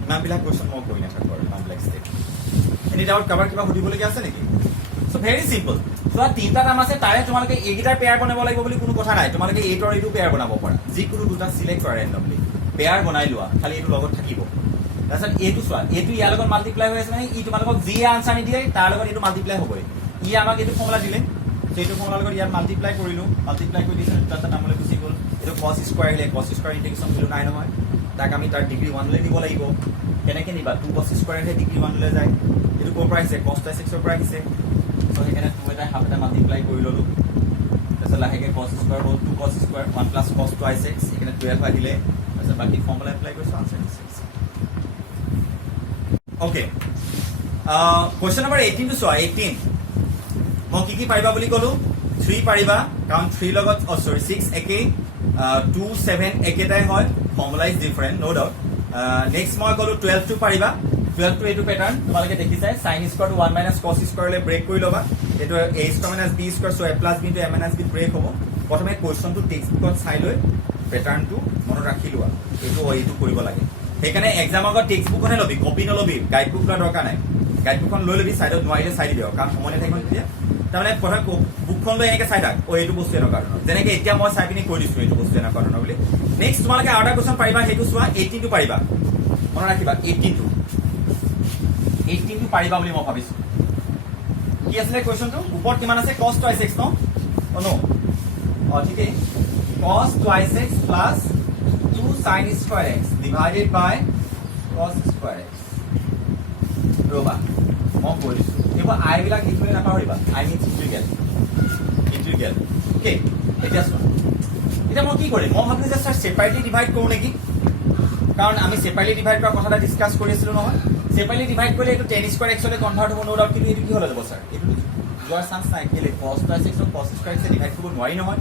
ইমানবিলাক কুৱেশ্যন মই কৰি নাথাকোঁ আৰু ইমানবিলাক ষ্টেপ এনি ডাউট কাৰোবাৰ কিবা সুধিবলগীয়া আছে নেকি চ' ভেৰি চিম্পল চোৱা তিনিটা নাম আছে তাৰে তোমালোকে এইকেইটাৰ পেয়াৰ বনাব লাগিব বুলি কোনো কথা নাই তোমালোকে এইটোৰ এইটো পেয়াৰ বনাব পাৰা যিকোনো দুটা চিলেক্ট কৰা ৰেণ্ডমলি পেয়াৰ বনাই লোৱা খালি এইটো লগত থাকিব তাৰপিছত এইটো চোৱা এইটো ইয়াৰ লগত মাল্টিপ্লাই হৈ আছে মানে ই তোমালোকক যি আনচাৰ নিদিয়ে তাৰ লগত এইটো মাল্টিপ্লাই হ'বই ই আমাক এইটো ফৰ্মুলা দিলে সেইটো ফৰ্মুলাৰ লগত ইয়াত মাল্টিপ্লাই কৰিলোঁ মাল্টিপ্লাই কৰি দিছে দুটা নামলৈ গুচি গ'ল এইটো কছ স্কোৱাৰ আহিলে কছ স্কোৱাৰ ইণ্টিগ্ৰেশ্যন ভেলু নাই নহয় তাক আমি তাৰ ডিগ্ৰী 1লৈ নিব লাগিব কেনেকৈ নিবা 2 কছ স্কোৱাৰ আহিলে ডিগ্ৰী 1লৈ যায় এইটো ক'ৰ পৰা আহিছে কছ টাই 6ৰ পৰা আহিছে চ' সেইকাৰণে 2 এটা হাফ এটা মাল্টিপ্লাই কৰি ল'লোঁ তাৰপিছত লাহেকৈ কছ স্কোৱাৰ হ'ল 2 কছ স্কোৱাৰ 1 প্লাছ কছ 2 6 সেইকাৰণে 12 আহিলে তাৰপিছত বাকী ফৰ্মুলা এপ্লাই কৰিছোঁ আনচাৰ দিছে অ'কে কুৱেশ্যন নম্বৰ 18টো চোৱা 18 মই কি পাৰিবা বুলি ক'লোঁ 3 পাৰিবা কাৰণ 3 লগত চৰি 6 একেই 2 7 একেটাই হয় formula is different no' doubt next মই ক'লোঁ 12টো পাৰিবা 12টো এইটো পেটাৰ্ণ তোমালোকে দেখিছাই চাইন স্কোৱাৰটো 1 মাইনাছ কছ স্কোৱাৰলৈ ব্ৰেক কৰি ল'বা এইটো এ square minus B square so' A plus B into a minus B brake হ'ব প্ৰথমে কুৱেশ্যনটো টেক্সট বুকত চাই লৈ পেটাৰ্ণটো মনত ৰাখি লোৱা এইটো কৰিব লাগে সেইকাৰণে এক্সামৰ আগত টেক্সট বুকখনে ল'বি কপি নল'বি গাইড বুক লোৱাৰ দৰকাৰ নাই গাইড বুকখন লৈ ল'বি ছাইডত নোৱাৰিলে চাই দিবি কাৰণ সময় নাথাকিব তেতিয়া তাৰমানে প্ৰথমে বুকখন লৈ এনেকৈ চাই থাক এইটো বস্তু এনেকুৱা ধৰণৰ যেনেকৈ এতিয়া মই চাই পিনি কৈ দিছোঁ এইটো বস্তু এনেকুৱা ধৰণৰ বুলি নেক্সট তোমালোকে আৰু এটা কুৱেশ্যন পাৰিবা সেইটো চোৱা 18টো পাৰিবা মনত ৰাখিবা 18টো পাৰিবা বুলি মই ভাবিছোঁ কি আছিলে কুৱেশ্যনটো ওপৰত কিমান আছে কছ টুৱাইছ এক্স ন ঠিকেই cos twice x plus 2 sin square x divided by cos square x ৰ'বা মই কৈ দিছোঁ এইবোৰ আইবিলাক লিখিবলৈ নাপাহৰিবা আই মিনছ ইণ্টিগ্ৰেল অ'কে এতিয়া চোৱা এতিয়া মই কি কৰিম মই ভাবিলোঁ যে ছাৰ ছেপাৰেটলি ডিভাইড কৰোঁ নেকি কাৰণ আমি ছেপাৰেটলি ডিভাইড কৰা কথা এটা ডিছকাছ কৰি আছিলোঁ নহয় ছেপাৰেটলি ডিভাইড কৰিলে এইটো 10 স্কোৱাৰ এক্সলৈ কনভাৰ্ট হ'ব ন' ডাউট কিন্তু এইটো কি হৈ যাব ছাৰ এইটো যোৱাৰ চান্স নাই কেলৈ কছ টুৱাইছ এক্সক কছ স্কোৱাৰ এক্সে ডিভাইড কৰিব নোৱাৰি নহয়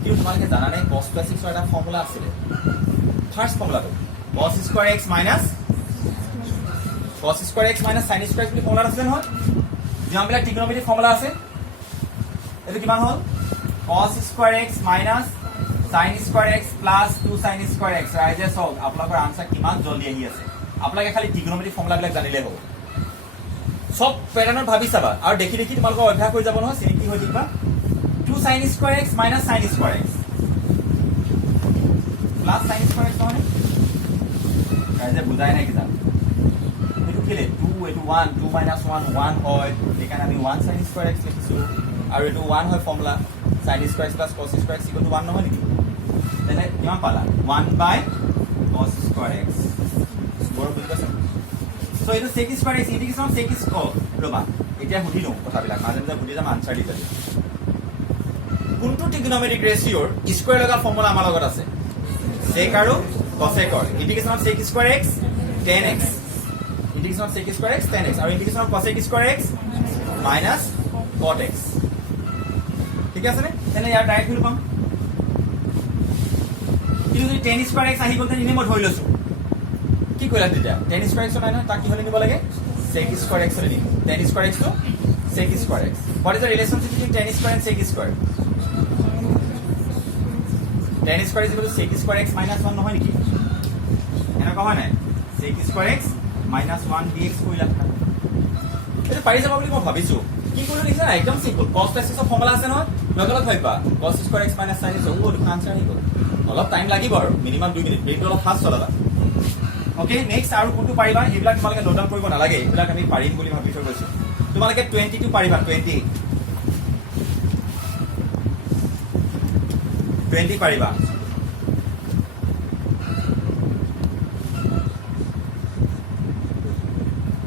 কিন্তু তোমালোকে জানানে কছ টুৱাইছ এক্সৰ এটা ফৰ্মুলা আছিলে ফাৰ্ষ্ট ফৰ্মুলাটো cos square x minus cos square x minus sine square x বুলি ফৰ্মুলা আছিলে নহয় যিমানবিলাক ট্ৰিগন'মেট্ৰিক ফৰ্মুলা আছে এইটো কিমান হ'ল cos square x minus sine square x plus 2 sine square x ৰাইজে চাওক আপোনালোকৰ আনচাৰ কিমান জলদি আহি আছে আপোনালোকে খালি ট্ৰিগন'মেট্ৰিক ফৰ্মুলাবিলাক জানিলে হ'ব সব পেটাৰ্ণত ভাবি চাবা আৰু দেখি দেখি তোমালোকৰ অভ্যাস হৈ যাব নহয় চিনাকি হৈ থাকিবা 2 sine square x minus sine square x plus sine square x নহয় ৰাইজে বুজাই নাই কিজান কেলে 2 এইটো 1 2 minus 1 1 হয় সেইকাৰণে আমি 1 sin স্কোৱাৰ এক্স লিখিছোঁ আৰু এইটো 1 হয় formula sin square x plus cos square x equal to 1 নহয় নেকি তেনে কিমান পালা 1 বাই cos স্কোৱাৰ এক্স বৰ বুজি পাইছা চ' এইটো sec square x integration sec ৰ'বা এতিয়া সুধি লওঁ কথাবিলাক মাজে মাজে সুধি যাম আনচাৰ দি যাবি কোনটো ট্ৰিগন'মেট্ৰিক ৰেচিঅ'ৰ স্কোৱাৰ লগা ফৰ্মুলা আমাৰ লগত আছে sec আৰু cosecৰ integration of sec square x 10x integration of sec square x 10x और integration of cosec square x minus cot x ঠিক আছে নে তেনে ইয়াৰ ডাইৰেক্ট ভ্যালু পাম কিন্তু যদি 10 square x আহি গ'ল তেনে মই ধৰি লৈছো কি কৰিলা তেতিয়া 10 square x নাই না তাক কি হলে নিব লাগে sec square x হলে নি 10 square x to sec square x what is the relationship between 10 square and sec square 10 square is equal to sec square x minus 1 নহয় নেকি এনেকুৱা হয় নাই sec square x minus 1 dx কৰিলা এইটো পাৰি যাব বুলি মই ভাবিছোঁ কি কৰিলোঁ দেখিছা না একদম চিম্পল cos প্লাছ এক্সৰ ফৰ্মুলা আছে নহয় লগতে ভাবিবা cos square x minus sine x এইটো আনচাৰ আহি গ'ল অলপ টাইম লাগিব আৰু মিনিমাম 2 মিনিট ব্ৰেকটো অলপ ফাষ্ট চলাবা অ'কে নেক্সট আৰু কোনটো পাৰিবা এইবিলাক তোমালোকে নোট ডাউন কৰিব নালাগে এইবিলাক আমি পাৰিম বুলি ভাবি থৈ গৈছোঁ তোমালোকে 22 পাৰিবা 20 পাৰিবা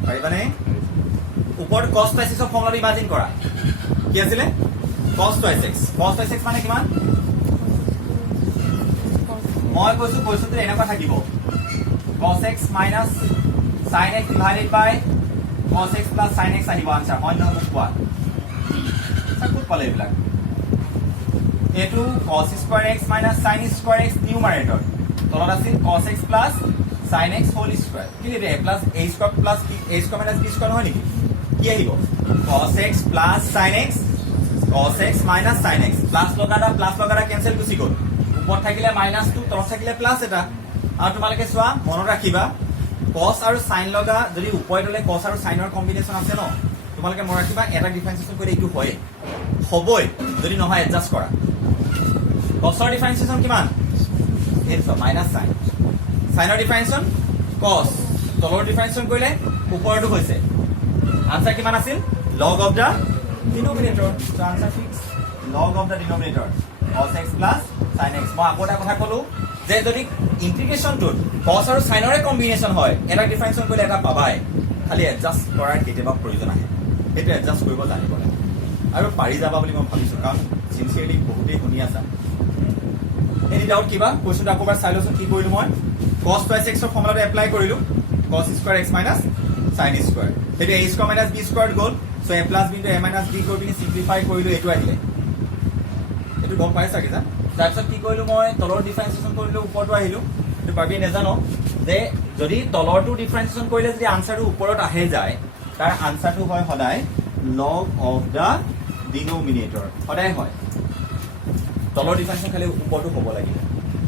পাৰিবানে ওপৰত cos টুৱাইছ এক্সৰ ফৰ্মুলাটো ইমাজিন কৰা কি আছিলে cos টুৱাইছ এক্স মানে কিমান মই কৈছোঁ এনেকুৱা থাকিব cos x minus sin x divided by cos x plus sin x আহিব আনসাৰ হয় নহয় মোক কোৱা ক'ত পালে এইবিলাক এইটো cos square x minus sin square x নিউমাৰেটৰ তলত আছিল cos x plus sin x whole square কি লিখে a plus a square plus a square minus b square নহয় নেকি কি আহিব cos x plus sin x cos x minus sin x plus লগাটা cancel গুচি গ'ল ওপৰত থাকিলে -2 তলত থাকিলে প্লাস এটা আৰু তোমালোকে চোৱা মনত ৰাখিবা কস আৰু সাইন লগা যদি ওপৰে তলে কস আৰু সাইনৰ কম্বিনেশ্যন আছে ন তোমালোকে মনত ৰাখিবা এটা ডিফাৰেন্সিয়েশ্যন কৰিলে এইটো হয় হ'বই যদি নহয় এডজাষ্ট কৰা কসৰ ডিফাৰেন্সিয়েশ্যন কিমান এইটো মাইনাছ সাইন সাইনৰ ডিফাৰেন্সিয়েশ্যন কস তলৰ ডিফাৰেন্সিয়েশ্যন কৰিলে ওপৰটো হৈছে আনসাৰ কিমান আছিল log of the denominator so answer fix log of the denominator cos x plus sin x মই আকৌ এটা কথা ক'লো যে যদি ইন্টিগ্ৰেশনটোত cos আৰু sin ৰে কম্বিনেশ্যন হয় এটা ডিফাৰেন্সিয়েশ্যন কৰিলে এটা পাবাই খালি এডজাষ্ট কৰাৰ কেতিয়াবা প্ৰয়োজন আহে সেইটো এডজাষ্ট কৰিব জানিব লাগে আৰু পাৰি যাবা বুলি মই ভাবিছো কাৰণ সিনচিয়াৰলি বহুতেই শুনি আছা এনি ডাউট কিবা কোৱেশ্চনটো আকৌ এবাৰ চাই লৈছো কি কৰিলো মই cos twice x ৰ ফৰ্মুলাটো এপ্লাই কৰিলো cos square x minus sin square সেইটো a square minus b squared গ'ল so a plus b into a minus b কৰি পিনি সিম্পলিফাই কৰিলো এইটো আহিলে এইটো গম পাইছা কি জান তাৰপিছত কি কৰিলো মই তলৰ ডিফাৰেন্সিয়েশ্যন কৰিলো ওপৰটো আহিলো এইটো পাবি নেজানো যে যদি তলৰটো ডিফাৰেন্সিয়েশ্যন কৰিলে যদি আনসাৰটো ওপৰত আহে যায় তাৰ আনসাৰটো হয় সদায় log of the denominator সদায় হয় তলৰ ডিফাৰেন্সিয়েশ্যন খালি ওপৰটো হ'ব লাগিব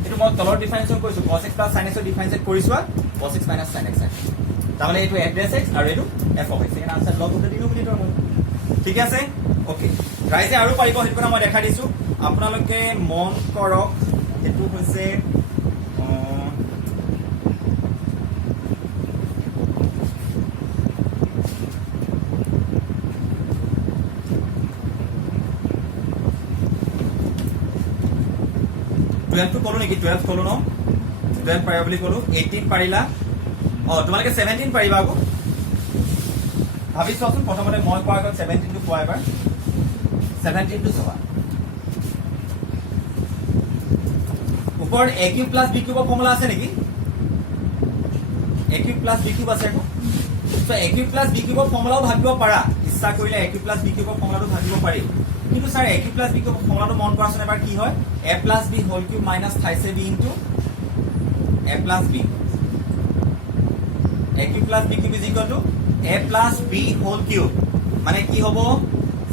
এইটো মই তলৰ ডিফাৰেন্সিয়েশ্যন কৰিছো cos x plus sin x ৰ ডিফাৰেন্সিয়েট কৰিছো cos x minus sin x তাহলে এইটো f x আৰু এইটো f of x এখানে answer log of the denominator হয় ঠিক আছে ওকে ৰাইজে আৰু পাৰিব সেইটো কথা মই দেখা দিছো আপোনালোকে মন কৰক এটো হৈছে টুৱেলভটো ক'লো নেকি 12 ক'লো ন 12 পাৰিবা বুলি ক'লো 18 পাৰিলা তোমালোকে 17 পাৰিবা আকৌ ভাবি চোৱাচোন প্ৰথমতে মই কোৱা আগত 17 টো কোৱা এবাৰ 17 টো চাবা ওপৰত a কিউব প্লাছ b কিউবৰ ফৰ্মুলা আছে নেকি a cube plus b cube আছে আকৌ so a cube plus b কিউবৰ ফৰ্মুলাও ভাবিব পাৰা ইচ্ছা কৰিলে a কিউব প্লাছ b কিউবৰ ফৰ্মুলাটো ভাবিব পাৰি কিন্তু sir a cube plus b কিউবৰ ফৰ্মুলাটো মন কৰাচোন এবাৰ কি হয় a plus b whole cube minus thrice b into a plus b a cube plus b cube is equal two a plus b whole cube মানে কি হ'ব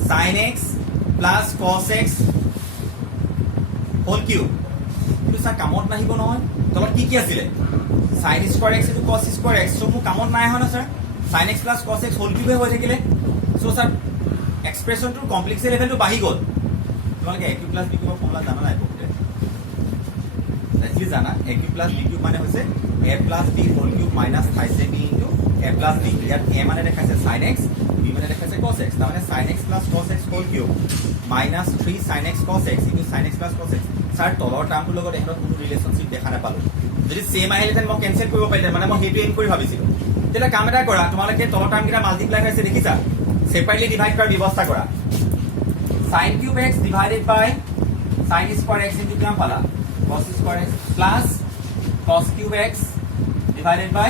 sin x plus cos x whole cube কিন্তু sir কামত নাহিব নহয় তলত কি আছিলে sin square x into cos square x so মোৰ কামত নাই হয় না sir sin x plus cos x whole cube হৈ থাকিলে সো স্যার এক্সপ্ৰেছনটোৰ কমপ্লেক্সি লেভেলটো বাঢ়ি গ'ল তোমালোকে a কিউব প্লাছ b কিউবৰ ফৰ্মুলা জানা নাই বহুতে একচুৱেলি জানা a cube plus b cube মানে হৈছে a plus b whole cube minus thrice b into a plus b ইয়াত a মানে দেখাইছে sin x b মানে দেখাইছে cos x তাৰ মানে sin x plus cos x whole cube minus 3 sin x cos x into sin x plus cos x sir তলৰ টাৰ্মটোৰ লগত এহঁতৰ কোনো ৰিলেশ্যনশ্বিপ দেখা নাপালো যদি সেম আহিলেতেন মই কেনসেল কৰিব পাৰিলে মানে মই হেতু এম কৰি ভাবিছিলো তেলা কাম এটা কৰা তোমালোকে তলৰ টাৰ্মকেইটা মাল্টিপ্লাই হৈছে দেখিছা সেপাৰেটলি ডিভাইড কৰাৰ ব্যৱস্থা কৰা sin cube x divided by sin square x into কিমান পালা cos square x plus cos cube x divided by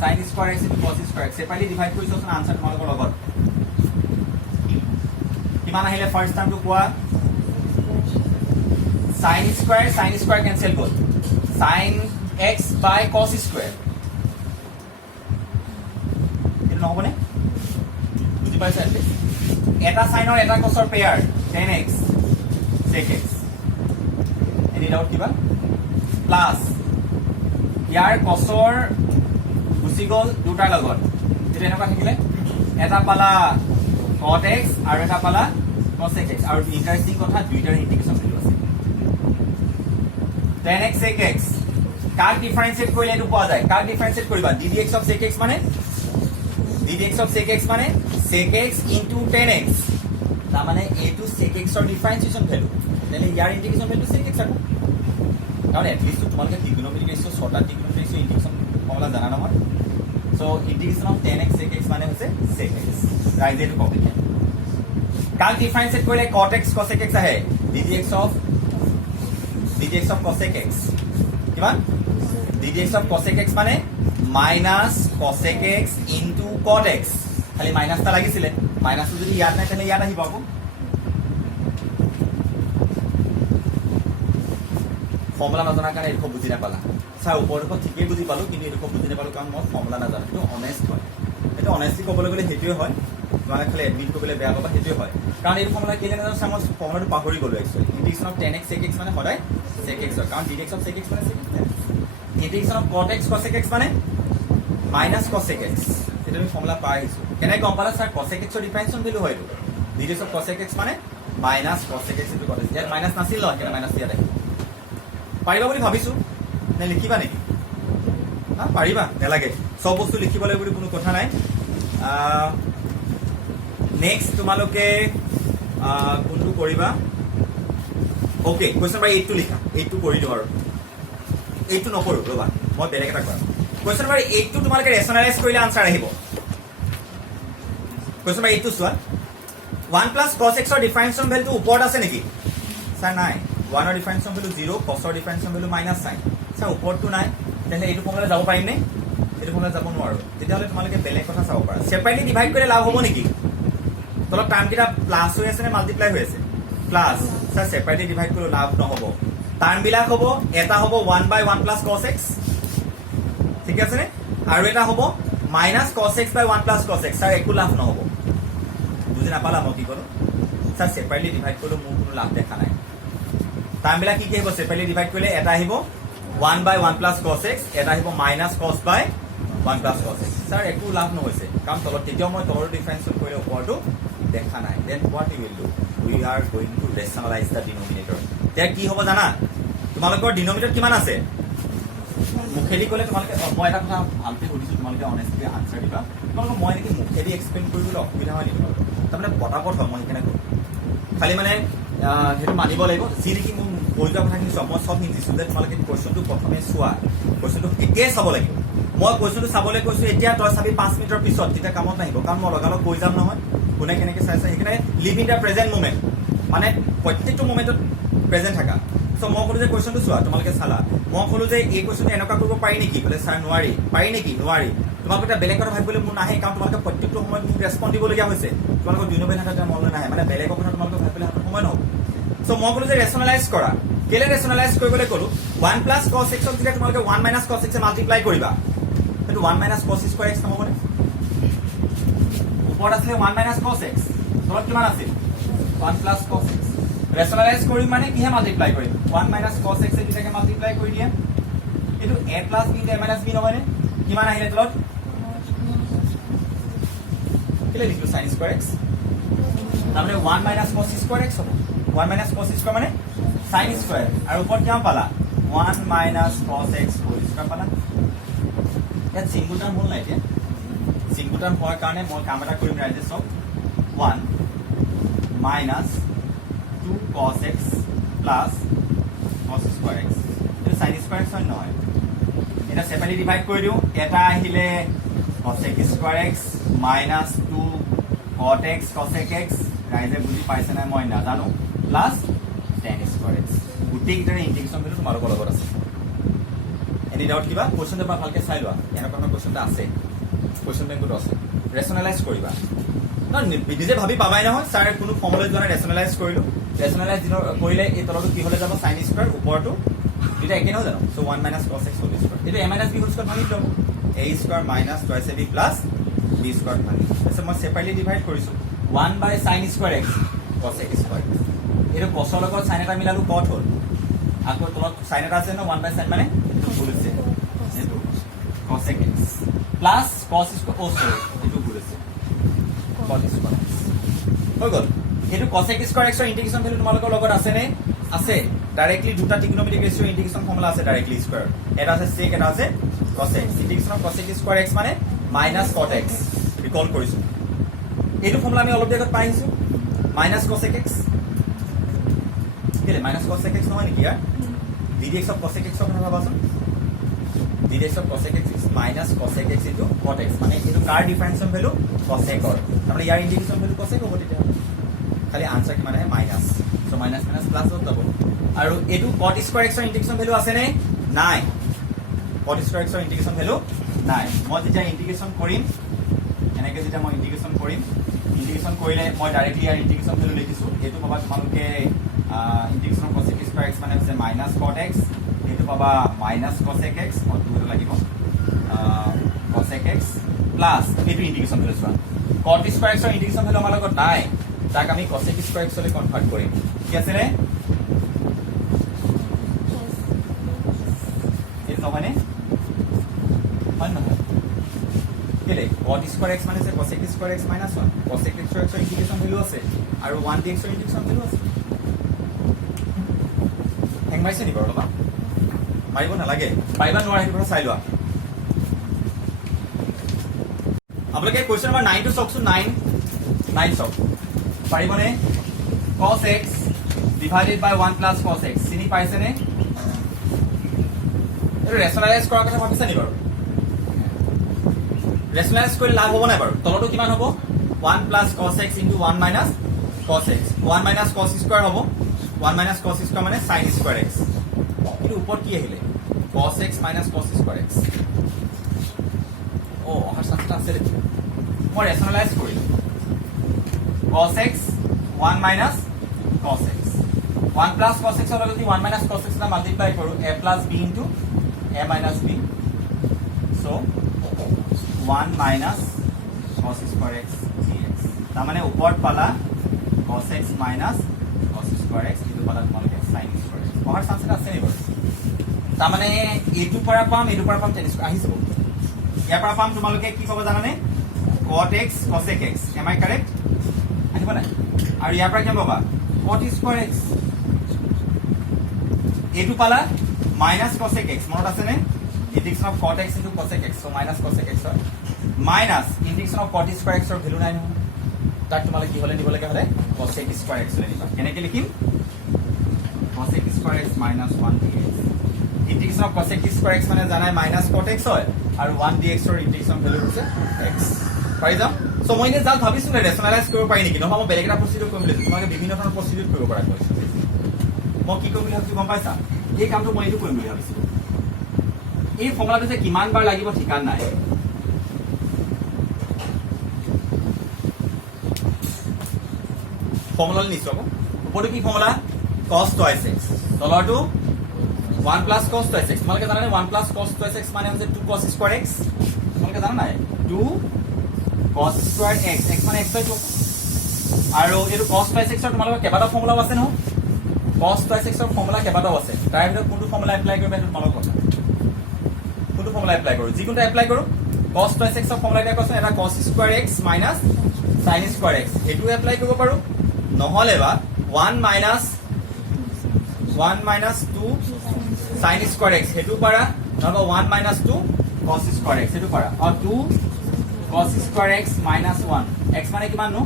sin square x into cos square x separately divide কৰিছো আনসাৰ তোমালোকৰ লগত কিমান আহিলে ফাৰ্স্ট টাৰ্মটো কোৱা sin square cancel গ'ল sin x by cos square এটো নহবনে বুজি পাইছা এটা সাইনৰ এটা cosৰ pair 10x sec x any doubt কিবা প্লাস ইয়াৰ cosৰ গুচি গ'ল দুটাৰ লগত যেটা এনেকুৱা থাকিলে এটা পালা cot x আৰু এটা পালা cosec x আৰু ইন্টাৰেষ্টিং কথা দুইটাৰ ইন্টিগ্ৰেশন ভ্যালু আছে 10x sec x কাক ডিফাৰেন্সিয়েট কৰিলে এটো পোৱা যায় কাক ডিফাৰেন্সিয়েট কৰিবা ddx of sec x মানে ddx of sec x মানে sec x into 10x তা মানে a2 sec x ৰ ডিফাৰেন্সিয়েশন ভ্যালু তেলে ইয়াৰ ইন্টিগ্ৰেশন ভ্যালু sec x আকৌ কারণ এট লিস্ট তোমালোকে trigonometric ratio short trigonometric ratio integration formula জানা নহয় so integration of 10x sec x মানে হচ্ছে sec x রাইট এটো কপি কাল ডিফারেন্সিয়েট কৰিলে cot x cosec x আহে ddx of cosec x কিমান ddx of cosec x মানে minus cosec x into cot x খালি মাইনাসটা লাগিছিলে মাইনাসটো যদি ইয়াত নাই তেনে ইয়াত আহিব আকৌ ফর্মুলা নাজানা কাৰণে এইটো বুজি নাপালা চাও ওপৰটো ঠিকই বুজি পালো কিন্তু এইটো বুজি নাপালো কাৰণ মই ফর্মুলা নাজানো কিন্তু অনেষ্ট হয় এটা অনেষ্টলি ক'বলৈ গ'লে হেতুৱে হয় মানে খালি এডমিট কৰিবলৈ বেয়া পাবা হেতুৱে হয় কাৰণ এই ফৰ্মুলা কেলে নাজানো মই ফৰ্মুলাটো পাহৰি গলো actually integration of 10x sec x মানে সদায় sec x হয় কাৰণ ddx of sec x মানে sec x integration of cot x cosec x মানে মাইনাছ কচেক এক্স এইটো আমি ফৰ্মুলা পাই আহিছোঁ কেনেকৈ গম পালা ছাৰ কচেক এক্সৰ ডিফাৰেঞ্চন ভেলু হয় এইটো ডিগ্ৰীছ অফ কচেক এক্স মানে মাইনাছ কচেক এক্স এইটো কটেজ ইয়াত মাইনাছ নাছিল নহয় কেনে মাইনাছ ইয়াত আহিব পাৰিবা বুলি ভাবিছোঁ নে লিখিবা নেকি হা পাৰিবা নেলাগে চব বস্তু লিখিব লাগিব বুলি কোনো কথা নাই নেক্সট তোমালোকে কোনটো কৰিবা অ'কে কুৱেশ্যন নম্বৰ 8টো লিখা 8টো কৰি দিওঁ আৰু 8টো নকৰোঁ ৰ'বা মই বেলেগ এটা কৰিম কুৱেশ্যন নম্বৰ 8টো তোমালোকে ৰেচনেলাইজ কৰিলে আনচাৰ আহিব কুৱেশ্যন নম্বৰ 8টো চোৱা 1 প্লাছ কছ এক্সৰ ডিফাৰেঞ্চন ভেলুটো ওপৰত আছে নেকি ছাৰ নাই 1ৰ ডিফাৰেঞ্চন ভেলু 0 কছৰ differentiation value minus sine sir ওপৰতটো নাই তেন্তে এইটো ফৰ্মুলা যাব পাৰিমনে এইটো ফৰ্মুলা যাব নোৱাৰোঁ তেতিয়াহ'লে তোমালোকে বেলেগ কথা চাব পাৰা ছেপাৰেটলি ডিভাইড কৰিলে লাভ হ'ব নেকি তলত টাৰ্মকেইটা প্লাছ হৈ আছে নে মাল্টিপ্লাই হৈ আছে প্লাছ ছাৰ ছেপাৰেটলি ডিভাইড কৰিলে লাভ নহ'ব টাৰ্মবিলাক হ'ব এটা হ'ব 1/1 প্লাছ কছ এক্স ঠিক আছে নে আৰু এটা হ'ব মাইনাছ কছ এক্স বাই 1 প্লাছ কছ এক্স ছাৰ একো লাভ নহ'ব বুজি নাপালা মই কি কৰোঁ ছাৰ ছেপাৰেটলি ডিভাইড কৰিলেও মোৰ কোনো লাভ দেখা নাই টাৰ্মবিলাক কি আহিব ছেপাৰেটলি ডিভাইড কৰিলে এটা আহিব 1/1 প্লাছ কছ এক্স এটা আহিব মাইনাছ কছ বাই 1 প্লাছ কছ এক্স ছাৰ একো লাভ নহৈছে কাৰণ তলত তেতিয়াও মই তলৰ ডিফাৰেঞ্চন কৰিলে ওপৰটো দেখা নাই then what you will do we are going to rationalise the denominator এতিয়া কি হ'ব জানা তোমালোকৰ ডিনমিনেটৰ কিমান আছে মুখেদি ক'লে তোমালোকে মই এটা কথা ভালকৈ সুধিছোঁ তোমালোকে অনেষ্টলি আনচাৰ দিবা তোমালোকে মই নেকি মুখেদি এক্সপ্লেইন কৰিবলৈ অসুবিধা হয় নেকি তোমালোকৰ তাৰমানে পটাপট হয় মই সেইকাৰণে কৰোঁ খালি মানে সেইটো মানিব লাগিব যি নেকি মোৰ কৈ যোৱা কথাখিনি চোৱা মই চব শিকিছোঁ যে তোমালোকে কুৱেশ্যনটো প্ৰথমে চোৱা কুৱেশ্যনটো এতিয়াই চাব লাগিব মই কুৱেশ্যনটো চাবলৈ কৈছোঁ এতিয়া তই চাবি 5 মিনিটৰ পিছত তেতিয়া কামত নাহিব কাৰণ মই লগালগ কৈ যাম নহয় কোনে কেনেকৈ চাইছে সেইকাৰণে live in the present moment মানে প্ৰত্যেকটো মুমেণ্টত প্ৰেজেণ্ট থাকা চ' মই ক'লোঁ যে কুৱেশ্যনটো চোৱা তোমালোকে চালা মই ক'লোঁ যে এই কুৱেশ্যনটো এনেকুৱা কৰিব পাৰি নেকি বোলে ছাৰ নোৱাৰি পাৰি নেকি নোৱাৰি তোমালোকে এটা বেলেগ কথা ভাবিবলৈ মোৰ নাহে কাৰণ তোমালোকে প্ৰত্যেকটো সময়ত মোক ৰেছপণ্ড দিবলগীয়া হৈছে তোমালোকৰ দুইনবেন হাততে মনলৈ নাহে মানে বেলেগৰ কথা তোমালোকে ভাবিবলৈ হাতত সময় নহ'ব চ' মই ক'লোঁ যে ৰেচনেলাইজ কৰা কেলৈ ৰেচনেলাইজ কৰিবলৈ ক'লোঁ 1 প্লাছ কছ এক্সক যেতিয়া তোমালোকে 1 মাইনাছ কছ এক্সে মাল্টিপ্লাই কৰিবা সেইটো 1 মাইনাছ কছ স্কুৱাৰ এক্স নহ'বনে ওপৰত আছিলে 1 মাইনাছ কছ এক্স তলত কিমান আছিল 1 প্লাছ কছ এক্স ৰেচনেলাইজ কৰিম মানে কিহে মাল্টিপ্লাই কৰিম 1 মাইনাছ কছ এক্সে দুটাকে মাল্টিপ্লাই কৰি দিয়ে এইটো a plus B a minus B নহয়নে কিমান আহিলে তলত কেলৈ লিখিলোঁ চাইন স্কুৱাৰ এক্স তাৰমানে 1 মাইনাছ কছ স্কুৱাৰ এক্স হ'ব 1 মাইনাছ কছ স্কুৱাৰ মানে চাইন স্কুৱাৰ আৰু ওপৰত কিমান পালা 1 minus cos x whole square পালা ইয়াত চিংগুল টাৰ্ম হ'ল নাই এতিয়া চিংগুল টাৰ্ম হোৱাৰ কাৰণে মই কাম এটা কৰিম ৰাইজে চব 1 minus 2 cos x plus cos square x এইটো sin square x হয় নহয় এটা সেপাৰেটলি ডিভাইড কৰি দিওঁ এটা আহিলে cos x square x minus 2 cot x cos x ৰাইজে বুজি পাইছে নাই মই নাজানো প্লাছ tan square x গোটেইকেইটাৰে ইণ্টিগ্ৰেশ্যন ভেলু তোমালোকৰ লগত আছে এনি ডাউট কিবা কুৱেশ্যন পেপাৰ ভালকৈ চাই লোৱা এনেকুৱা ধৰণৰ কুৱেশ্যন এটা আছে কুৱেশ্যন বেংকত আছে ৰেচনেলাইজ কৰিবা নিজে ভাবি পাবাই নহয় ছাৰ কোনো ফৰ্মুলা যোৱা নাই ৰেচনেলাইজ কৰিলোঁ ৰেচনেলাইজ কৰিলে এই তলটো কি হ'লে যাব চাইন স্কুৱাৰ ওপৰটো দুটা একে নহয় জানো চ' 1 minus cos x whole square এইটো a minus B whole square ভাঙি ল'ব a square minus twice a b plus b square ভাঙি তাৰপিছত মই ছেপাৰেটলি ডিভাইড কৰিছোঁ 1 by sine square x cos x square এইটো কছৰ লগত চাইন এটা মিলালোঁ কট হ'ল আকৌ তলত চাইন এটা আছে ন 1 বাই চাইন মানে এইটো ভুল হৈছে এইটো কছ এক্স প্লাছ কছ স্কুৱাৰ অ' চৰি এইটো ভুল হৈছে কট স্কুৱাৰ হৈ গ'ল এইটো cos x স্কয়াৰ x ৰ ইন্টিগ্ৰেশন ভ্যালু তোমালোকৰ লগত আছে নে আছে ডাইৰেক্টলি দুটা ত্ৰিকোণমিতিক ৰেশিও ইন্টিগ্ৰেশন ফৰ্মুলা আছে ডাইৰেক্টলি স্কয়াৰ এটা আছে sec এটা আছে cos x integration of cos x square x মানে মাইনাস cot x ৰিকল কৰিছো এইটো ফৰ্মুলা আমি অলপ আগত পাইছো মাইনাস cos x কেলে মাইনাস cos x নহয় নেকি ইয়াৰ ddx of cos x ৰ কথা ভাবাচোন ddx of cos x is minus cos x into cot x মানে এইটো কাৰ ডিফাৰেন্সিয়েল ভ্যালু cos x ৰ তাৰমানে ইয়াৰ ইন্টিগ্ৰেশন ভ্যালু cos x হ'ব তেতিয়া খালি আনসাৰ কিমান আহে minus so minus minus plus হৈ যাব আৰু এটো cot স্কয়াৰ x ৰ ইন্টিগ্ৰেশন ভ্যালু আছে নে নাই cot স্কয়াৰ x ৰ ইন্টিগ্ৰেশন ভ্যালু নাই মই যেতিয়া ইন্টিগ্ৰেশন কৰিম এনেকৈ যেতিয়া মই ইন্টিগ্ৰেশন কৰিম ইন্টিগ্ৰেশন কৰিলে মই ডাইৰেক্টলি ইয়াৰ ইন্টিগ্ৰেশন ভ্যালু লিখিছো এটো পাবা তোমালোকে ইন্টিগ্ৰেশন cos স্কয়াৰ x মানে হৈছে মাইনাস cot x এটো পাবা মাইনাস cos x মই দুটো লাগিব cos x প্লাস এটো ইন্টিগ্ৰেশন ভ্যালু চোৱা cot স্কয়াৰ x ৰ ইন্টিগ্ৰেশন ভ্যালু আমাৰ লগত নাই তাক আমি cos স্কয়াৰ x লৈ কনভাৰ্ট কৰিম কি আছে নে এই নহয়নে হয় নহয় কেলে cot স্কয়াৰ x মানে cosec square x minus 1 cosec square x ৰ ইন্টিগ্ৰেশন ভ্যালু আছে আৰু 1dx ৰ ইন্টিগ্ৰেশন ভ্যালু আছে হেং মাইছে নি বাৰু লবা মাৰিব নালাগে পাইবা নোৱাৰা সেইটো কথা চাই লোৱা আপোনালোকে কোৱেশ্চন নম্বৰ 9 টো চাওকচোন 9 চাওক পাৰিবনে cos x divided by 1 plus cos x চিনি পাইছেনে এটো ৰেশনালাইজ কৰাৰ কথা ভাবিছা নি বাৰু ৰেশনালাইজ কৰিলে লাভ হ'ব নাই বাৰু তলটো কিমান হ'ব 1 plus cos x into 1 minus cos x 1 minus cos square হ'ব 1 minus cos স্কয়াৰ মানে sin স্কয়াৰ x কিন্তু ওপৰত কি আহিলে cos x minus cos square x ও অহাৰ সাথে আছে মই ৰেশনালাইজ কৰিলো cos x 1 minus cos x 1 plus cos x হলে যদি 1 minus cos x না মাল্টিপ্লাই কৰো a plus b into a minus b so 1 minus cos square x dx তাৰ মানে ওপৰত পালা cos x minus cos square x ইটো পালা তোমালোকে sin square x অহাৰ চান্স আছে নি বাৰু তাৰ মানে এইটো পৰা পাম tan square আহিছে ইয়াৰ পৰা পাম তোমালোকে কি পাব জানানে cot x cosec x am I correct আহিব নাই আৰু ইয়াৰ পৰা কি পাবা cot square x এইটো পালা minus cosec x মনত আছে নে integration of cot x into cosec x so minus cosec x হয় minus integration of cot square x ৰ ভ্যালু নাই নহয় তাক তোমালে কি হলে দিব লাগে হলে cosec square x লৈ নিবা কেনেকৈ লিখিম cosec square x minus 1 dx integration of cosec square x মানে জানাই minus cot x হয় আৰু 1 dx ৰ integration ভ্যালু হৈছে x পাই যাম সো মই নে যাও ভাবিছো ৰেশনালাইজ কৰিব পাৰি নেকি নহবা মই বেলেগ এটা প্ৰসিডিউৰ কৰিম বুলি তোমাকে বিভিন্ন ধৰণৰ প্ৰসিডিউৰ কৰিব পৰা কৈছো মই কি কৰিম বুলি ভাবিছো গম পাইছা এই কামটো মই এইটো কৰিম বুলি ভাবিছো এই ফৰ্মুলাটো যে কিমান বাৰ লাগিব ঠিকান নাই ফৰ্মুলা নিছো আকৌ ওপৰটো কি formula cos twice x তলৰটো 1 plus cos twice x তোমালোকে জানা নে 1 plus cos twice x মানে হৈছে 2 cos square x তোমালোকে জানা নাই 2 cos square x x মানে x হয় আৰু এইটো cos twice x ৰ তোমালোকৰ কেইবাটা ফৰ্মুলা আছে নহয় cos twice x ৰ ফৰ্মুলা কেইবাটাও আছে তাৰ ভিতৰত কোনটো ফৰ্মুলা এপ্লাই কৰিবা সেইটো তোমালোকৰ কথা কোনটো ফৰ্মুলা এপ্লাই কৰো যিকোনটা এপ্লাই কৰো cos twice x ৰ ফৰ্মুলা এটা কৈছে এটা cos square x minus sin square x এটো এপ্লাই কৰিব পাৰো নহলে বা 1 minus 2 sin square x হেতু পাৰা নহবা 1 minus 2 cos square x হেতু পাৰা আৰু 2 cos square x minus 1 x মানে কিমান নো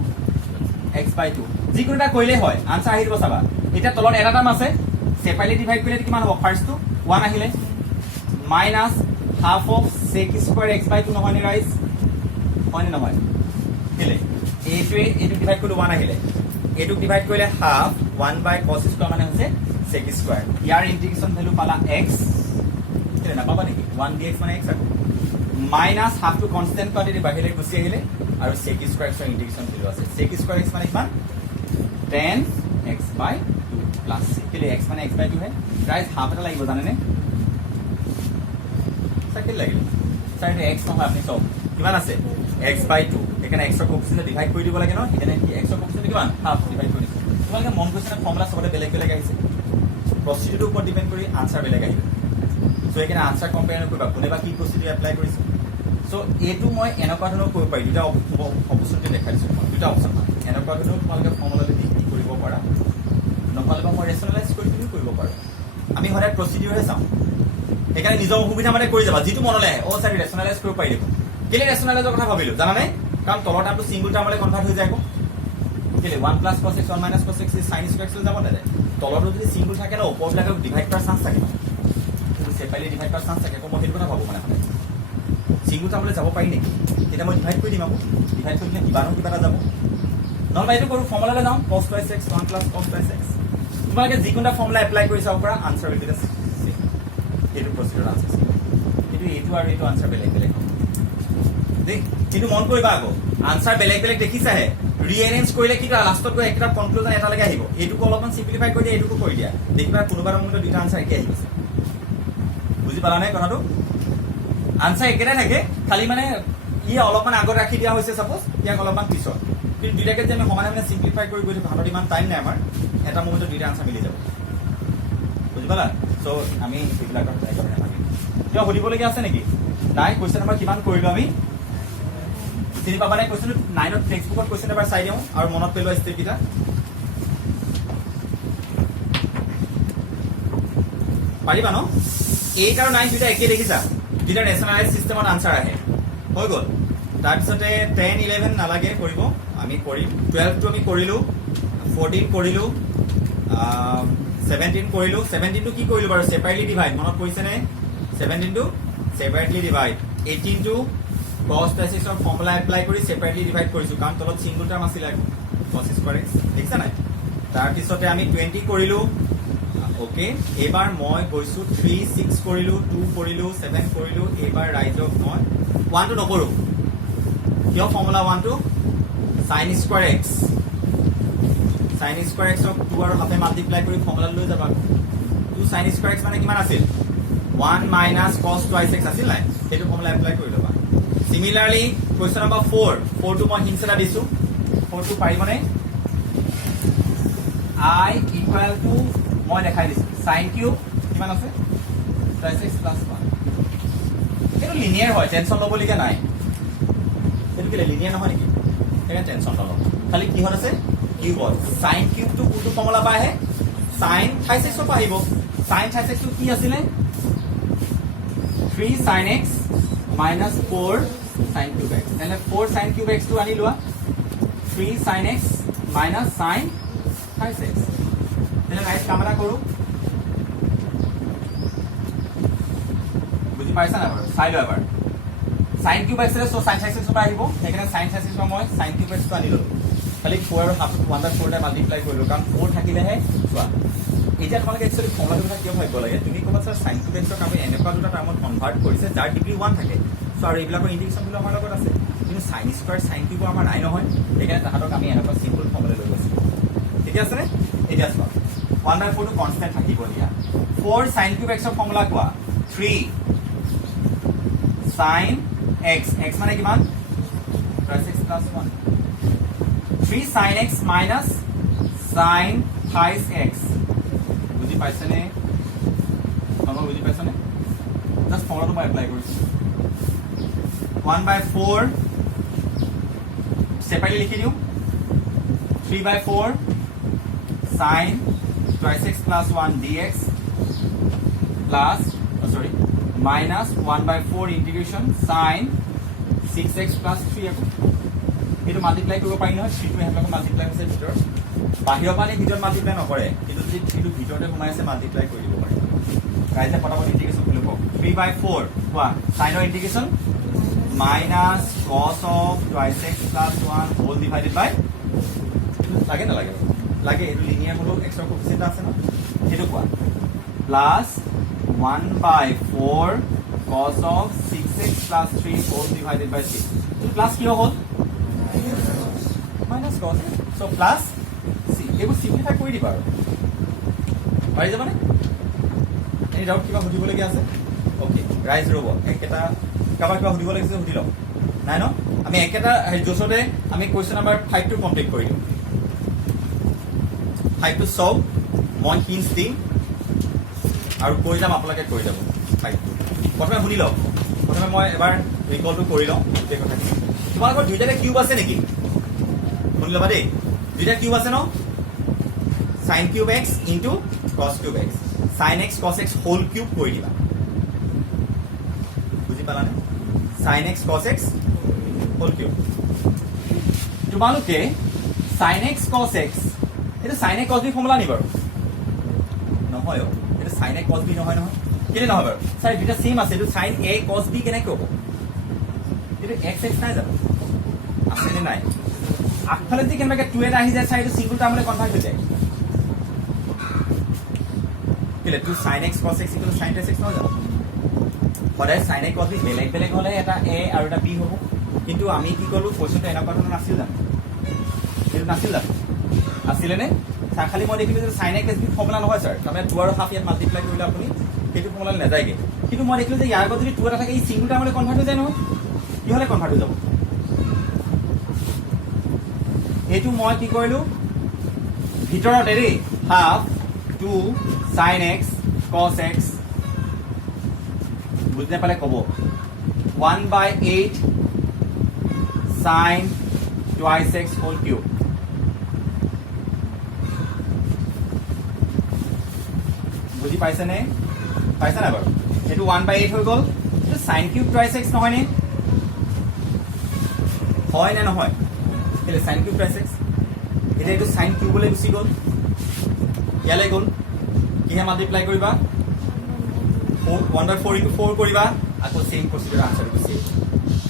x by 2 যিকোনটা কইলে হয় আনসার আহি দিব চাবা এটা তলত এটা টার্ম আছে সেপাৰেটলি ডিভাইড কৰিলে কিমান হ'ব ফাৰ্স্ট টু 1 আহিলে minus half of sec square x by 2 নহয় নি গাইস হয় নি নহয় কেলে এইটো ডিভাইড কৰিলে 1 আহিলে এইটো ডিভাইড কৰিলে হাফ 1 by cos square মানে হৈছে sec square ইয়াৰ ইন্টিগ্ৰেশন ভ্যালু পালা x কেলে না পাবা নেকি 1 dx মানে x আছে minus half two constant quantity বাহিৰে গুছি আহিলে আৰু sec square x ৰ ইন্টিগ্ৰেশন ভ্যালু আছে sec square x মানে কিমান tan x by 2 plus কেলে x মানে x by 2 है गाइस হাফ এটা লাগিব জানেনে সাইকেল লাগিব সাইডে x নহয় আপনি সব কিমান আছে x by 2 এখানে x ৰ কোফিসিয়েন্ট ডিভাইড কৰি দিব লাগে ন এখানে কি x ৰ কোফিসিয়েন্ট কিমান হাফ ডিভাইড কৰি দিছো তোমালোকে মন কৰিছে ফৰ্মুলা সবতে বেলেগ বেলেগ আহিছে প্ৰসিডিউৰৰ ওপৰত ডিপেন্ড কৰি আনসাৰ বেলেগ আহিব সো এখানে আনসাৰ কম্পেয়াৰ কৰিবা কোনেবা কি প্ৰসিডিউৰ এপ্লাই কৰিছে সো এটো মই এনেকুৱা ধৰণৰ কৰিব পাৰি দুটা অপচনটি দেখাইছো দুটা অপচন এনেকুৱা ধৰণৰ তোমালোকে ফৰ্মুলা দি কি কৰিব পাৰা নহলে মই ৰেশনালাইজ কৰি তুমি কৰিব পাৰো আমি হৰে প্ৰসিডিউৰহে চাম এখানে নিজৰ সুবিধা মতে কৰি যাবা যেটো মনলে আহে ও স্যাৰ ৰেশনালাইজ কৰিব পাৰি দেখো কেলে ৰেশনালাইজৰ কথা ভাবিলো জানা নাই কাৰণ তলৰ টাৰ্মটো সিঙ্গল টাৰ্মলে কনভাৰ্ট হৈ যায় কেলে 1 plus cos x 1 minus cos x sin square x লৈ যাব না তলৰটো যদি সিঙ্গল থাকে না ওপৰবিলাকক ডিভাইড কৰাৰ চান্স থাকে কিন্তু সেপাৰেটলি ডিভাইড কৰাৰ চান্স থাকে মই সেইটো কথা ভাবো মানে সিঙ্গল টাৰ্মলে যাব পাৰি নেকি এটা মই ডিভাইড কৰি দিম আকৌ ডিভাইড কৰিলে কিবা নহয় কিবা এটা যাব নহলে এইটো কৰো ফৰ্মুলালে যাও cos twice x 1 plus cos twice x তোমালোকে যিকোনটা ফৰ্মুলা এপ্লাই কৰি চাও পৰা আনসাৰ উইল বি দ্য এইটো প্ৰসিডিউৰ আনসাৰ কিন্তু এইটো আৰু এইটো আনসাৰ বেলেগ বেলেগ দেখ কিন্তু মন কৰিবা আকৌ আনসাৰ বেলেগ বেলেগ দেখিছাহে ৰিএৰেঞ্জ কৰিলে কি লাষ্টত গৈ একটা কনক্লুজন এটা লাগে আহিব এইটোক অলপমান সিম্পলিফাই কৰি দিয়া এইটোকো কৰি দিয়া দেখিবা কোনোবাৰ মনত দুটা আনসাৰ একে আহিছে বুজি পালা নাই কথাটো আনসাৰ একেটা থাকে খালি মানে ই অলপমান আগত ৰাখি দিয়া হৈছে সাপোজ ইয়াক অলপমান পিছত কিন্তু দুটাকে যে আমি সমানে মানে সিম্পলিফাই কৰি গৈ ভালত ইমান টাইম নাই আমাৰ এটা মোমেন্টত দুটা আনসাৰ মিলি যাব বুজি পালা সো আমি এইবিলাকৰ ট্ৰাই কৰি নাথাকিম কিয় সুধিবলগীয়া আছে নেকি নাই কোৱেশ্চন নম্বৰ কিমান কৰিলো আমি চিনি পাবানে কুৱেশ্যনটো 9ত টেক্সটবুকত কুৱেশ্যন এবাৰ চাই দিওঁ আৰু মনত পেলোৱা ষ্টেপকেইটা পাৰিবা ন 8 আৰু 9 দুটা একে দেখিছা দুটা ৰেচনেলাইজ চিষ্টেমত আনসাৰ আহে হৈ গ'ল তাৰপিছতে 10 11 নালাগে কৰিব আমি কৰিম 12 টো আমি কৰিলো 14 কৰিলো 17 কৰিলো 17 টো কি কৰিলো বাৰু সেপাৰেটলি ডিভাইড মনত পৰিছে নে 17 টো সেপাৰেটলি ডিভাইড 18 টো cos ৰ ফৰ্মুলা এপ্লাই কৰি সেপাৰেটলি ডিভাইড কৰিছো কাৰণ তলত সিঙ্গল টাৰ্ম আছিল cos স্কয়াৰ x দেখিছা নাই তাৰপিছতে আমি 20 কৰিলো ওকে এবাৰ মই গৈছো 3 6 কৰিলো 2 কৰিলো 7 কৰিলো এবাৰ ৰাইজক মই 1 টো নকৰো কিয় ফৰ্মুলা 1 টো sin স্কয়াৰ x ক 2 আৰু হাফে মাল্টিপ্লাই কৰি ফৰ্মুলা লৈ যাবা 2 sin স্কয়াৰ x মানে কিমান আছিল 1 minus cos twice x আছিল নাই সেইটো ফৰ্মুলা এপ্লাই কৰি লবা সিমিলাৰলি কোৱেশ্চন নম্বৰ 4 টো মই হিন্টছ এটা দিছো 4 টো পাৰিবনে I equal to মই দেখাই দিছো sin কিউব কিমান আছে twice x plus 1 এটা লিনিয়াৰ হয় টেনশন লবলিকে নাই এটো কি লিনিয়াৰ নহয় নেকি এটা টেনশন নলব খালি কি হল আছে কিউবত sin কিউব টো কোনটো ফৰ্মুলা পায় হে sin twice x ৰ আহিব sin twice x টো কি আছিল 3 sin x minus 4 sin cube x then 4 sin cube x to ani lua 3 sin x minus sin twice x then guys kamera koru বুজি পাইছা না বাৰু চাই লো এবাৰ sin cube x so sin twice x পৰা আহিব সেইকাৰণে sin twice x মই sin cube x টো আনি ললো খালি 4 আৰু হাফ 1/4 টা মাল্টিপ্লাই কৰিলো কাৰণ 4 থাকিলেহে চোৱা এতিয়া তোমালোকে একচুয়ালি ফৰ্মুলাটো কথা কিয় ভাবিব লাগে তুমি ক'বা স্যাৰ sin cube x ক আমি এনেকুৱা দুটা টাৰ্মত কনভাৰ্ট কৰিছে যাৰ ডিগ্ৰী 1 থাকে সো আৰু এইবিলাকৰ ইন্টিগ্ৰেশন গুলো আমাৰ লগত আছে কিন্তু sin স্কয়াৰ sin কিউব আমাৰ নাই নহয় সেইকাৰণে তাহাতক আমি এনেকুৱা সিম্পল ফৰ্মুলা লৈ গৈছো ঠিক আছে নে এতিয়া চোৱা 1/4 টো কনস্ট্যান্ট থাকিব দিয়া 4 sin cube x ৰ ফৰ্মুলা কোৱা 3 sin x x মানে কিমান cos x plus 1 3 sin x minus sin twice x বুজি পাইছনে তোমরা বুজি পাইছনে জাস্ট ফৰ্মুলাটো মই এপ্লাই কৰিছো 1/4 সেপাৰেটলি লিখি দিও 3/4 sin twice x plus 1 dx plus minus 1/4 integration sin 6x plus 3x এটো মাল্টিপ্লাই কৰিব পাৰি নহয় 3 টো হেমলক মাল্টিপ্লাই হৈছে ভিতৰ বাহিৰৰ পানে ভিতৰ মাল্টিপ্লাই নকৰে কিন্তু যদি 3 টো ভিতৰতে সোমাই আছে মাল্টিপ্লাই কৰি দিব পাৰি গাইজে পটাপট ইন্টিগ্ৰেশন কৰি লব 3/4 কোৱা sin ৰ ইন্টিগ্ৰেশন minus cos of twice x plus 1 whole divided by লাগে না লাগে লাগে এটো লিনিয়াৰ হলো x ৰ কোএফিসিয়েন্ট আছে না এটো কোৱা plus 1/4 cos of 6x plus 3 whole divided by 6 তো প্লাস কি হল minus cos so plus c এবোৰ সিম্পলিফাই কৰি দিবা আৰু পাৰি যাব নে এই ডাউট কিবা সুধিব লাগি আছে ওকে ৰাইজ ৰব একটা কাবা কিবা সুধিব লাগিছে সুধি লও নাই ন আমি একটা জোসতে আমি কোৱেশ্চন নম্বৰ 5 টো কমপ্লিট কৰি দিম 5 টো সলভ মই হিন্টস দিম আৰু কৈ যাম আপোনালোকে কৈ যাব 5 টো প্ৰথমে শুনি লওক প্ৰথমে মই এবাৰ ৰিকলটো কৰি লওঁ এই কথা তোমালোকৰ দুইটাতে কিউব আছে নেকি শুনি লবা দেই দুইটা কিউব আছে ন sin cube x into cos cube x sin x cos x whole cube কৰি দিবা বুজি পালানে sin x cos x whole cube তোমালোকে sin x cos x এটা sin a cos b formula নি বাৰু নহয় এটা sin a cos b নহয় নহয় কেলে নহয় বাৰু স্যাৰ দুটা সেম আছে এটো sin a cos b কেনে ক'ব এটো x x নাই যাব আছে নে নাই আগফালে যে কেনেবাকে 2 এটা আহি যায় স্যাৰ এটো সিঙ্গল টাৰ্মলে কনভাৰ্ট হৈ যায় কেলে 2 sin x cos x = sin x নহয় যাব সদায় sin a cos b বেলেগ বেলেগ হলে এটা a আৰু এটা b হ'ব কিন্তু আমি কি কলো কোৱেশ্চনটো এনেকুৱা ধৰণৰ নাছিল জানো এটো নাছিল জানো আছিল নে খালি মই দেখিলো যে sin x b ফৰ্মুলা নহয় স্যাৰ তাৰমানে 2 আৰু হাফ ইয়াত মাল্টিপ্লাই কৰিলে আপুনি সেইটো ফৰ্মুলা নাযায়গে কিন্তু মই দেখিলো যে ইয়াৰ আগত যদি 2 এটা থাকে এই সিঙ্গল টাৰ্মলে কনভাৰ্ট হৈ যায় নহয় কি হলে কনভাৰ্ট হৈ যাব এইটো মই কি কৰিলো ভিতৰত এৰি half 2 sin x cos x বুঝতে পালে কব 1/8 sin twice x whole cube. বুজি পাইছে নে? পাইছে না বাৰু? এইটো 1/8 হৈ গ'ল। এইটো sin cube twice x নহয় নে? হয় নে নহয়? কেলে sin cube twice x? এতিয়া এইটো sin cube লৈ গুচি গ'ল। ইয়ালৈ গ'ল। কিহে মাল্টিপ্লাই কৰিবা? 1/4 into 4 কৰিবা। আকৌ সেম প্ৰসিডিউৰ আনসাৰ গুচি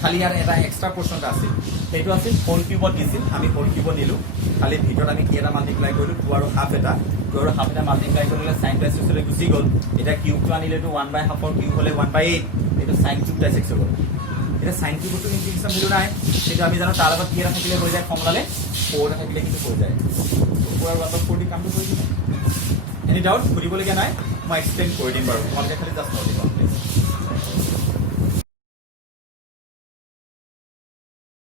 খালি ইয়াৰ এটা এক্সট্ৰা পোৰ্শন আছে সেইটো আছিল হোল কিউবত দিছিল আমি হোল কিউবত নিলো খালি ভিতৰত আমি কি এটা মাল্টিপ্লাই কৰিলো 2 আৰু হাফ এটা 2 আৰু হাফ এটা মাল্টিপ্লাই কৰিলে sin প্লাস x লৈ গুচি গ'ল এটা কিউবটো আনিলেটো 1/2 ৰ কিউব হলে 1/8 এটা sin কিউব প্লাস x হ'ব এটা sin কিউবটো ইন্টিগ্ৰেশন ভ্যালু নাই সেইটো আমি জানো তাৰ লগত কি এটা থাকিলে হৈ যায় ফৰ্মুলালে 4 এটা থাকিলে কিন্তু হৈ যায় 4 আৰু 1/4 দি কামটো কৰি দিম এনি ডাউট কৰিবলগীয়া নাই মই এক্সপ্লেইন কৰি দিম বাৰু তোমালোকে খালি জাস্ট নোট দিবা